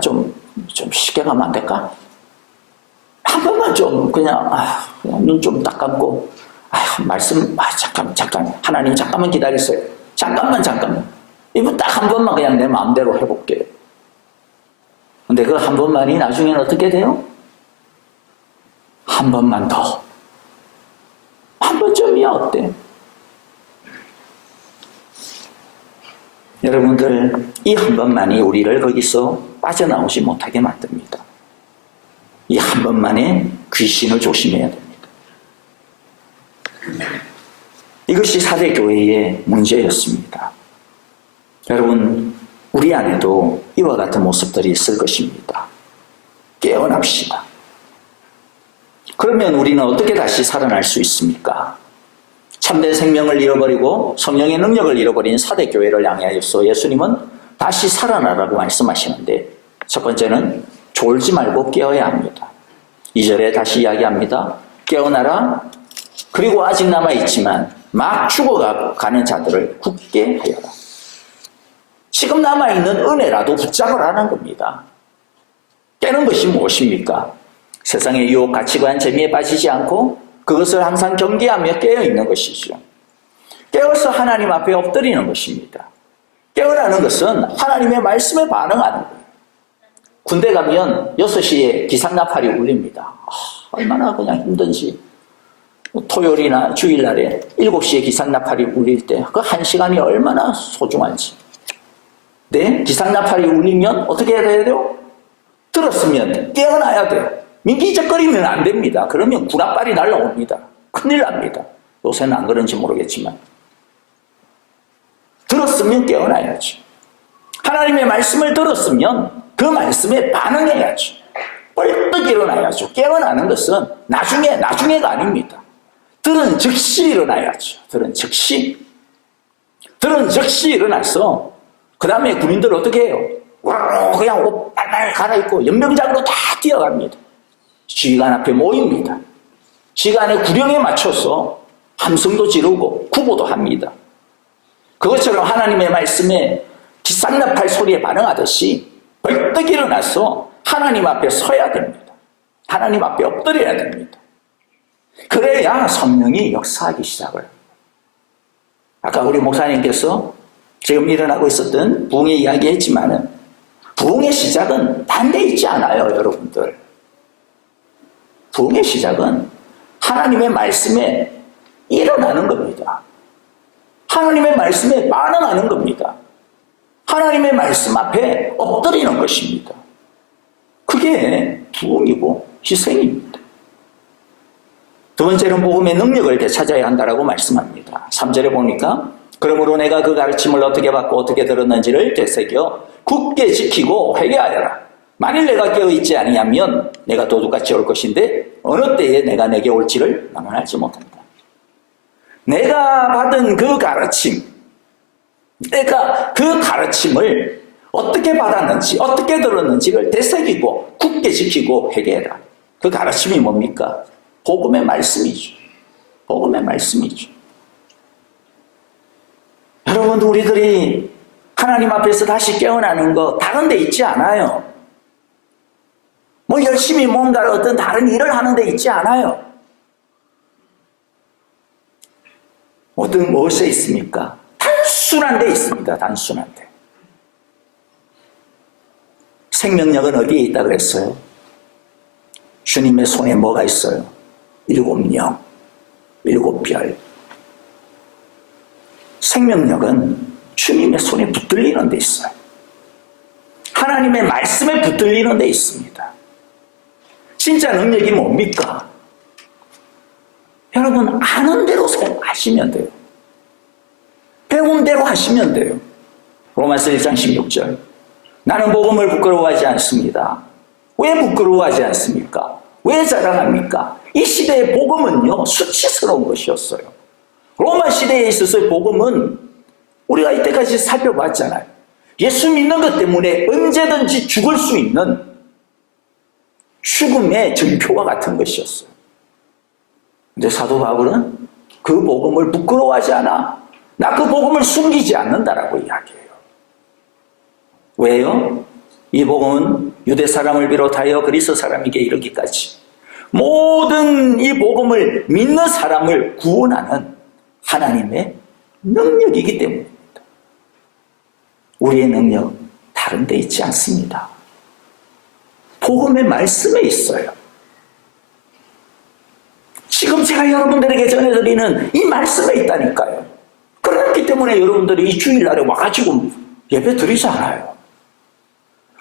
좀 쉽게 가면 안 될까? 한 번만 좀 그냥 눈 좀 딱 감고 말씀 잠깐 하나님 잠깐만 기다리세요. 잠깐만 이거 딱 한 번만 그냥 내 마음대로 해볼게요. 근데 그 한 번만이 나중에는 어떻게 돼요? 한 번만 더. 한 번쯤이야 어때? 여러분들, 이 한 번만이 우리를 거기서 빠져나오지 못하게 만듭니다. 이 한 번만에 귀신을 조심해야 됩니다. 이것이 사대교회의 문제였습니다. 여러분, 우리 안에도 이와 같은 모습들이 있을 것입니다. 깨어납시다. 그러면 우리는 어떻게 다시 살아날 수 있습니까? 참된 생명을 잃어버리고 성령의 능력을 잃어버린 사대교회를 향하여서 예수님은 다시 살아나라고 말씀하시는데, 첫 번째는 졸지 말고 깨어야 합니다. 2절에 다시 이야기합니다. 깨어나라. 그리고 아직 남아있지만 막 죽어가는 자들을 굳게 하여라. 지금 남아있는 은혜라도 붙잡으라는 겁니다. 깨는 것이 무엇입니까? 세상의 유혹, 가치관, 재미에 빠지지 않고 그것을 항상 경계하며 깨어있는 것이죠. 깨어서 하나님 앞에 엎드리는 것입니다. 깨어나는 것은 하나님의 말씀에 반응하는 거예요. 군대 가면 6시에 기상나팔이 울립니다. 얼마나 그냥 힘든지. 토요일이나 주일날에 7시에 기상나팔이 울릴 때 그 1시간이 얼마나 소중한지. 네? 기상나팔이 울리면 어떻게 해야 돼요? 들었으면 깨어나야 돼요. 민기적거리면 안 됩니다. 그러면 구라빨이 날라옵니다. 큰일 납니다. 요새는 안 그런지 모르겠지만. 들었으면 깨어나야죠. 하나님의 말씀을 들었으면 그 말씀에 반응해야죠. 벌떡 일어나야죠. 깨어나는 것은 나중에가 아닙니다. 들은 즉시 일어나야죠. 들은 즉시 일어나서 그 다음에 군인들 어떻게 해요? 그냥 옷 빨빨 갈아입고 연병장으로 다 뛰어갑니다. 지휘관 앞에 모입니다. 지휘관의 구령에 맞춰서 함성도 지르고 구보도 합니다. 그것처럼 하나님의 말씀에 기상나팔 소리에 반응하듯이 벌떡 일어나서 하나님 앞에 서야 됩니다. 하나님 앞에 엎드려야 됩니다. 그래야 성령이 역사하기 시작을 합니다. 아까 우리 목사님께서 지금 일어나고 있었던 부흥의 이야기 했지만은 부흥의 시작은 반대 있지 않아요, 여러분들. 부흥의 시작은 하나님의 말씀에 일어나는 겁니다. 하나님의 말씀에 반응하는 겁니다. 하나님의 말씀 앞에 엎드리는 것입니다. 그게 부흥이고 희생입니다. 두 번째는 복음의 능력을 되찾아야 한다라고 말씀합니다. 3절에 보니까 그러므로 내가 그 가르침을 어떻게 받고 어떻게 들었는지를 되새겨 굳게 지키고 회개하여라. 만일 내가 깨어있지 아니하면 내가 도둑같이 올 것인데 어느 때에 내가 내게 올지를 나는 알지 못한다. 내가 받은 그 가르침, 내가 그 가르침을 어떻게 받았는지 어떻게 들었는지를 되새기고 굳게 지키고 회개해라. 그 가르침이 뭡니까? 복음의 말씀이죠. 복음의 말씀이죠. 여러분, 우리들이 하나님 앞에서 다시 깨어나는 거 다른 데 있지 않아요. 뭐 열심히 뭔가를 어떤 다른 일을 하는 데 있지 않아요. 어떤 무엇에 있습니까? 단순한 데 있습니다. 단순한 데. 생명력은 어디에 있다 그랬어요? 주님의 손에 뭐가 있어요? 7명, 7별. 생명력은 주님의 손에 붙들리는 데 있어요. 하나님의 말씀에 붙들리는 데 있습니다. 진짜 능력이 뭡니까? 여러분, 아는 대로 하시면 돼요. 배운 대로 하시면 돼요. 로마서 1장 16절. 나는 복음을 부끄러워하지 않습니다. 왜 부끄러워하지 않습니까? 왜 자랑합니까? 이 시대의 복음은요, 수치스러운 것이었어요. 로마 시대에 있어서의 복음은 우리가 이때까지 살펴봤잖아요. 예수 믿는 것 때문에 언제든지 죽을 수 있는 죽음의 증표와 같은 것이었어요. 근데 사도 바울은 그 복음을 부끄러워하지 않아. 나 그 복음을 숨기지 않는다라고 이야기해요. 왜요? 이 복음은 유대 사람을 비롯하여 그리스 사람에게 이르기까지 모든 이 복음을 믿는 사람을 구원하는 하나님의 능력이기 때문입니다. 우리의 능력 다른 데 있지 않습니다. 복음의 말씀에 있어요. 지금 제가 여러분들에게 전해드리는 이 말씀에 있다니까요. 그렇기 때문에 여러분들이 이 주일날에 와가지고 예배 드리잖아요.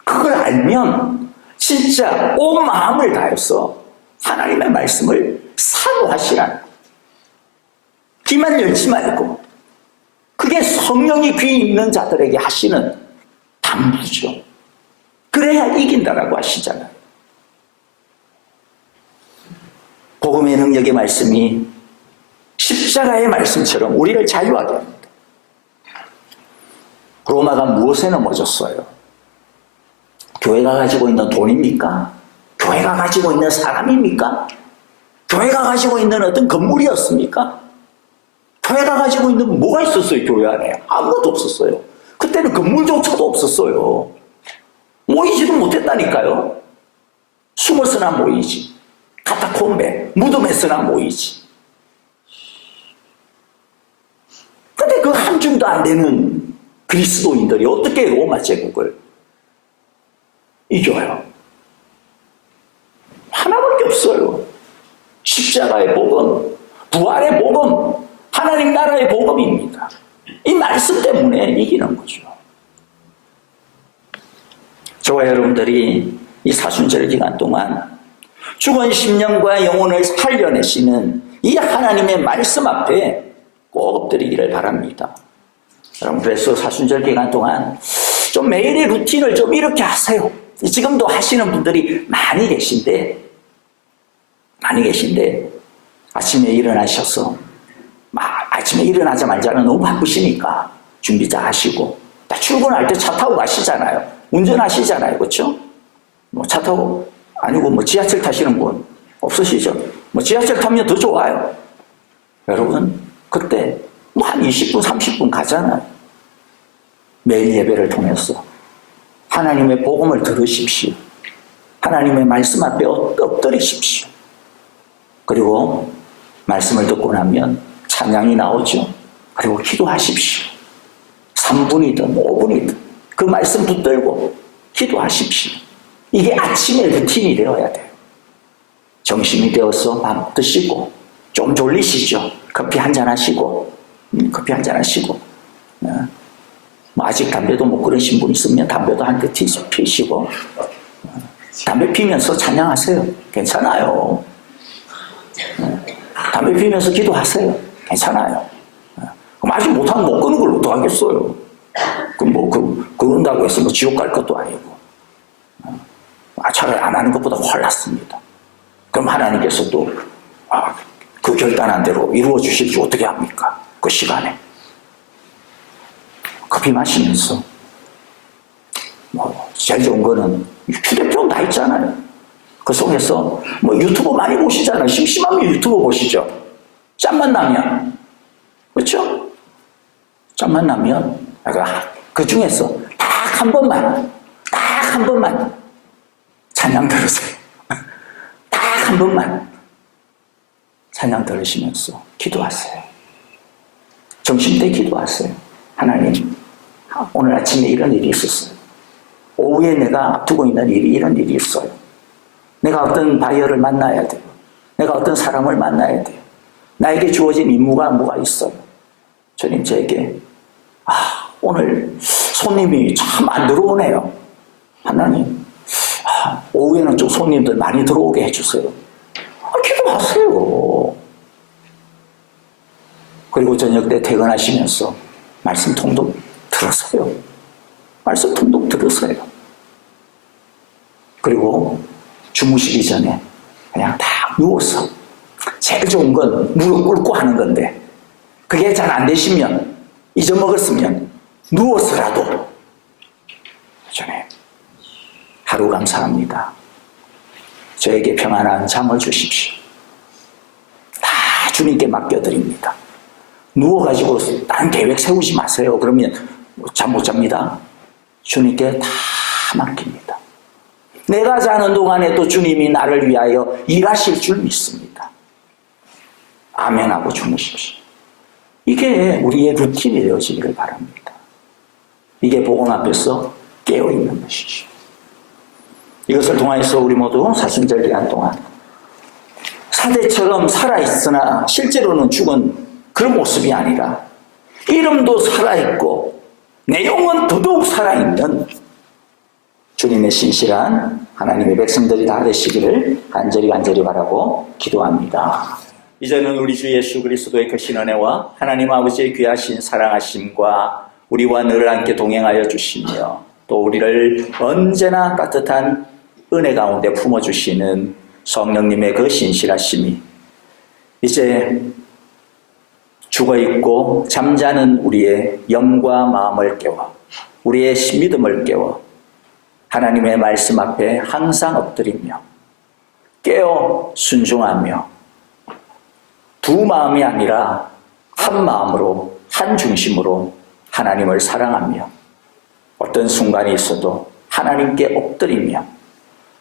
그걸 알면 진짜 온 마음을 다해서 하나님의 말씀을 사모하시라는, 귀만 열지 말고 그게 성령이 귀 있는 자들에게 하시는 당부죠. 그래야 이긴다라고 하시잖아요. 복음의 능력의 말씀이 십자가의 말씀처럼 우리를 자유하게 합니다. 로마가 무엇에 넘어졌어요? 교회가 가지고 있는 돈입니까? 교회가 가지고 있는 사람입니까? 교회가 가지고 있는 어떤 건물이었습니까? 교회가 가지고 있는 뭐가 있었어요? 교회 안에 아무것도 없었어요. 그때는 건물조차도 없었어요. 모이지도 못했다니까요. 숨어서나 모이지, 카타콤베 무덤에서나 모이지. 근데 그 한 줌도 안 되는 그리스도인들이 어떻게 로마 제국을 이겨요? 하나밖에 없어요. 십자가의 복음, 부활의 복음, 하나님 나라의 복음입니다. 이 말씀 때문에 이기는 거죠. 저와 여러분들이 이 사순절 기간 동안 죽은 심령과 영혼을 살려내시는 이 하나님의 말씀 앞에 꼭 엎드리기를 바랍니다. 여러분, 그래서 사순절 기간 동안 좀 매일의 루틴을 좀 이렇게 하세요. 지금도 하시는 분들이 많이 계신데 아침에 일어나셔서 아침에 일어나자마자는 너무 바쁘시니까 준비 잘 하시고, 출근할 때 차 타고 가시잖아요. 운전하시잖아요. 그렇죠? 뭐 차 타고 아니고 뭐 지하철 타시는 분 없으시죠? 뭐 지하철 타면 더 좋아요. 여러분, 그때 뭐 한 20분 30분 가잖아요. 매일 예배를 통해서 하나님의 복음을 들으십시오. 하나님의 말씀 앞에 엎드리십시오. 그리고 말씀을 듣고 나면 찬양이 나오죠. 그리고 기도하십시오. 3분이든 5분이든 그 말씀 붙들고 기도하십시오. 이게 아침의 루틴이 되어야 돼요. 점심이 되어서 밥 드시고 좀 졸리시죠? 커피 한잔 하시고 뭐 아직 담배도 못 끊으신 분 있으면 담배도 한 대 피시고 담배 피면서 찬양하세요. 괜찮아요. 담배 피면서 기도하세요. 괜찮아요. 그럼 아직 못하면 못 끊는 걸 어떡하겠어요. 그런다고 해서 뭐 지옥 갈 것도 아니고. 차라리 안 하는 것보다 훨 낫습니다. 그럼 하나님께서 또, 그 결단한 대로 이루어 주실지 어떻게 합니까? 그 시간에. 커피 마시면서, 제일 좋은 거는 휴대폰 다 있잖아요. 그 속에서 유튜브 많이 보시잖아요. 심심하면 유튜브 보시죠. 짬만 나면. 그렇죠? 짬만 나면 그 중에서 딱 한 번만 찬양 들으세요. 딱 한 번만 찬양 들으시면서 기도하세요. 점심때 기도하세요. 하나님, 오늘 아침에 이런 일이 있었어요. 오후에 내가 앞두고 있는 이런 일이 있어요. 내가 어떤 바이어를 만나야 돼요. 내가 어떤 사람을 만나야 돼요. 나에게 주어진 임무가 뭐가 있어요. 주님, 저에게 오늘 손님이 참 안 들어오네요. 하나님, 오후에는 좀 손님들 많이 들어오게 해주세요. 기도하세요. 그리고 저녁 때 퇴근하시면서 말씀 통독 들으세요. 말씀 통독 들으세요. 그리고 주무시기 전에 그냥 다 누워서, 제일 좋은 건 무릎 꿇고 하는 건데 그게 잘 안 되시면, 잊어먹었으면 누워서라도 전에 하루 감사합니다. 저에게 평안한 잠을 주십시오. 다 주님께 맡겨드립니다. 누워가지고 다른 계획 세우지 마세요. 그러면 잠 못 잡니다. 주님께 다 맡깁니다. 내가 자는 동안에도 주님이 나를 위하여 일하실 줄 믿습니다. 아멘하고 주무십시오. 이게 우리의 루틴이 되어지기를 바랍니다. 이게 복음 앞에서 깨어있는 것이죠. 이것을 통해서 우리 모두 사순절 기간 동안 사대처럼 살아있으나 실제로는 죽은 그런 모습이 아니라 이름도 살아있고 내용은 더더욱 살아있는 주님의 신실한 하나님의 백성들이 다 되시기를 간절히 바라고 기도합니다. 이제는 우리 주 예수 그리스도의 크신 은혜와 하나님 아버지의 귀하신 사랑하심과 우리와 늘 함께 동행하여 주시며 또 우리를 언제나 따뜻한 은혜 가운데 품어주시는 성령님의 그 신실하심이 이제 죽어있고 잠자는 우리의 영과 마음을 깨워 우리의 믿음을 깨워 하나님의 말씀 앞에 항상 엎드리며 깨어 순종하며 두 마음이 아니라 한 마음으로 한 중심으로 하나님을 사랑하며 어떤 순간이 있어도 하나님께 엎드리며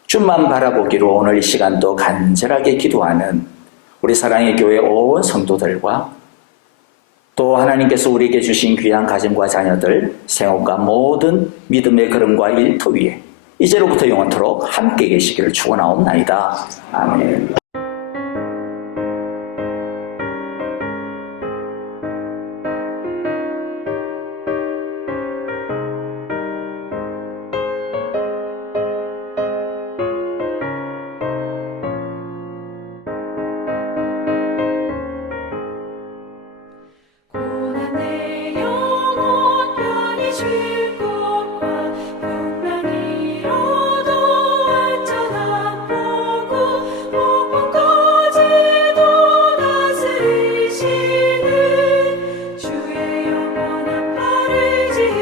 주만 바라보기로 오늘 이 시간도 간절하게 기도하는 우리 사랑의 교회 온 성도들과 또 하나님께서 우리에게 주신 귀한 가정과 자녀들, 생업과 모든 믿음의 걸음과 일터 위에 이제로부터 영원토록 함께 계시기를 축원하옵나이다. 아멘. 고난 내 영혼 편히 쉴 곳과 분명히 이뤄도 안전한 보고 폭풍까지도 다스리시는 주의 영원한 발을 지혜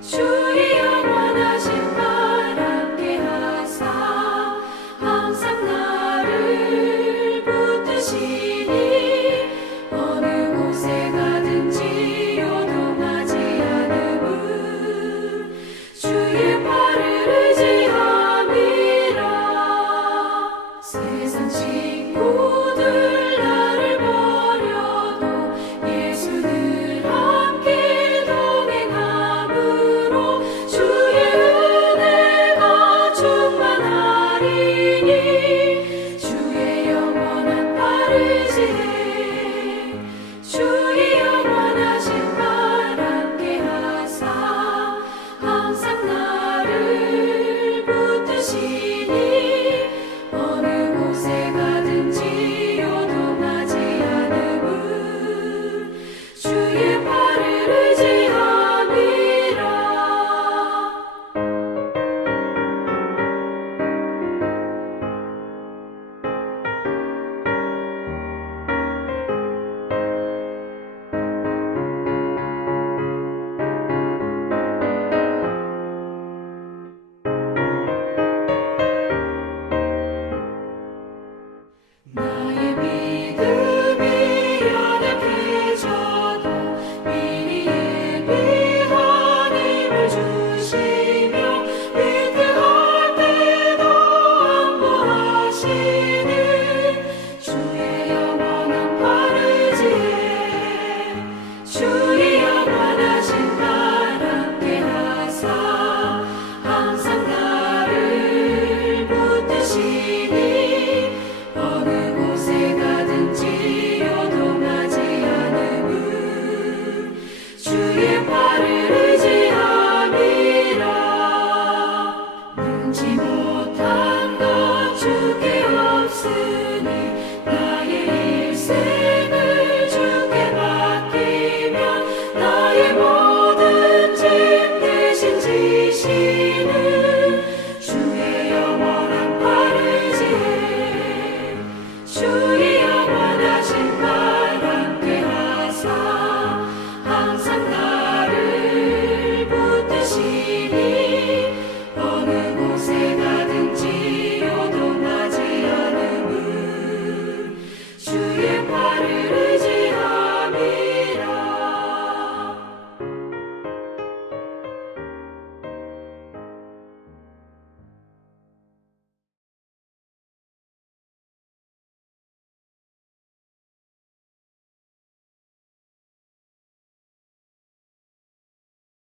주의 영원하신 발 함께 하사 항상 나를 붙드시니 어느 곳에 가든지 요동하지 않음은 주의 팔을 의지함이라. 세상 친구들 나를 버려도 예수 늘 함께 동행함으로 주의 은혜가 충만하리니 주의 영원한 팔을 지혜 주의 영원하신 발 함께 하사 항상 나를 붙드시니 어느 곳에 가든지 요동하지 않음은 주의 팔을 의지함이라. 나의 믿음이 연약해져도 미리 예비한 힘을 주시며 위태할 때도 안보하시는 주의 영원한 팔을 지혜 주의 영원하신 발 함께 하사 항상 나를 붙드시니 어느 곳에 가든지 요동하지 않음은 주의 팔을 의지함이라. 능치 못한 것 주께 없으니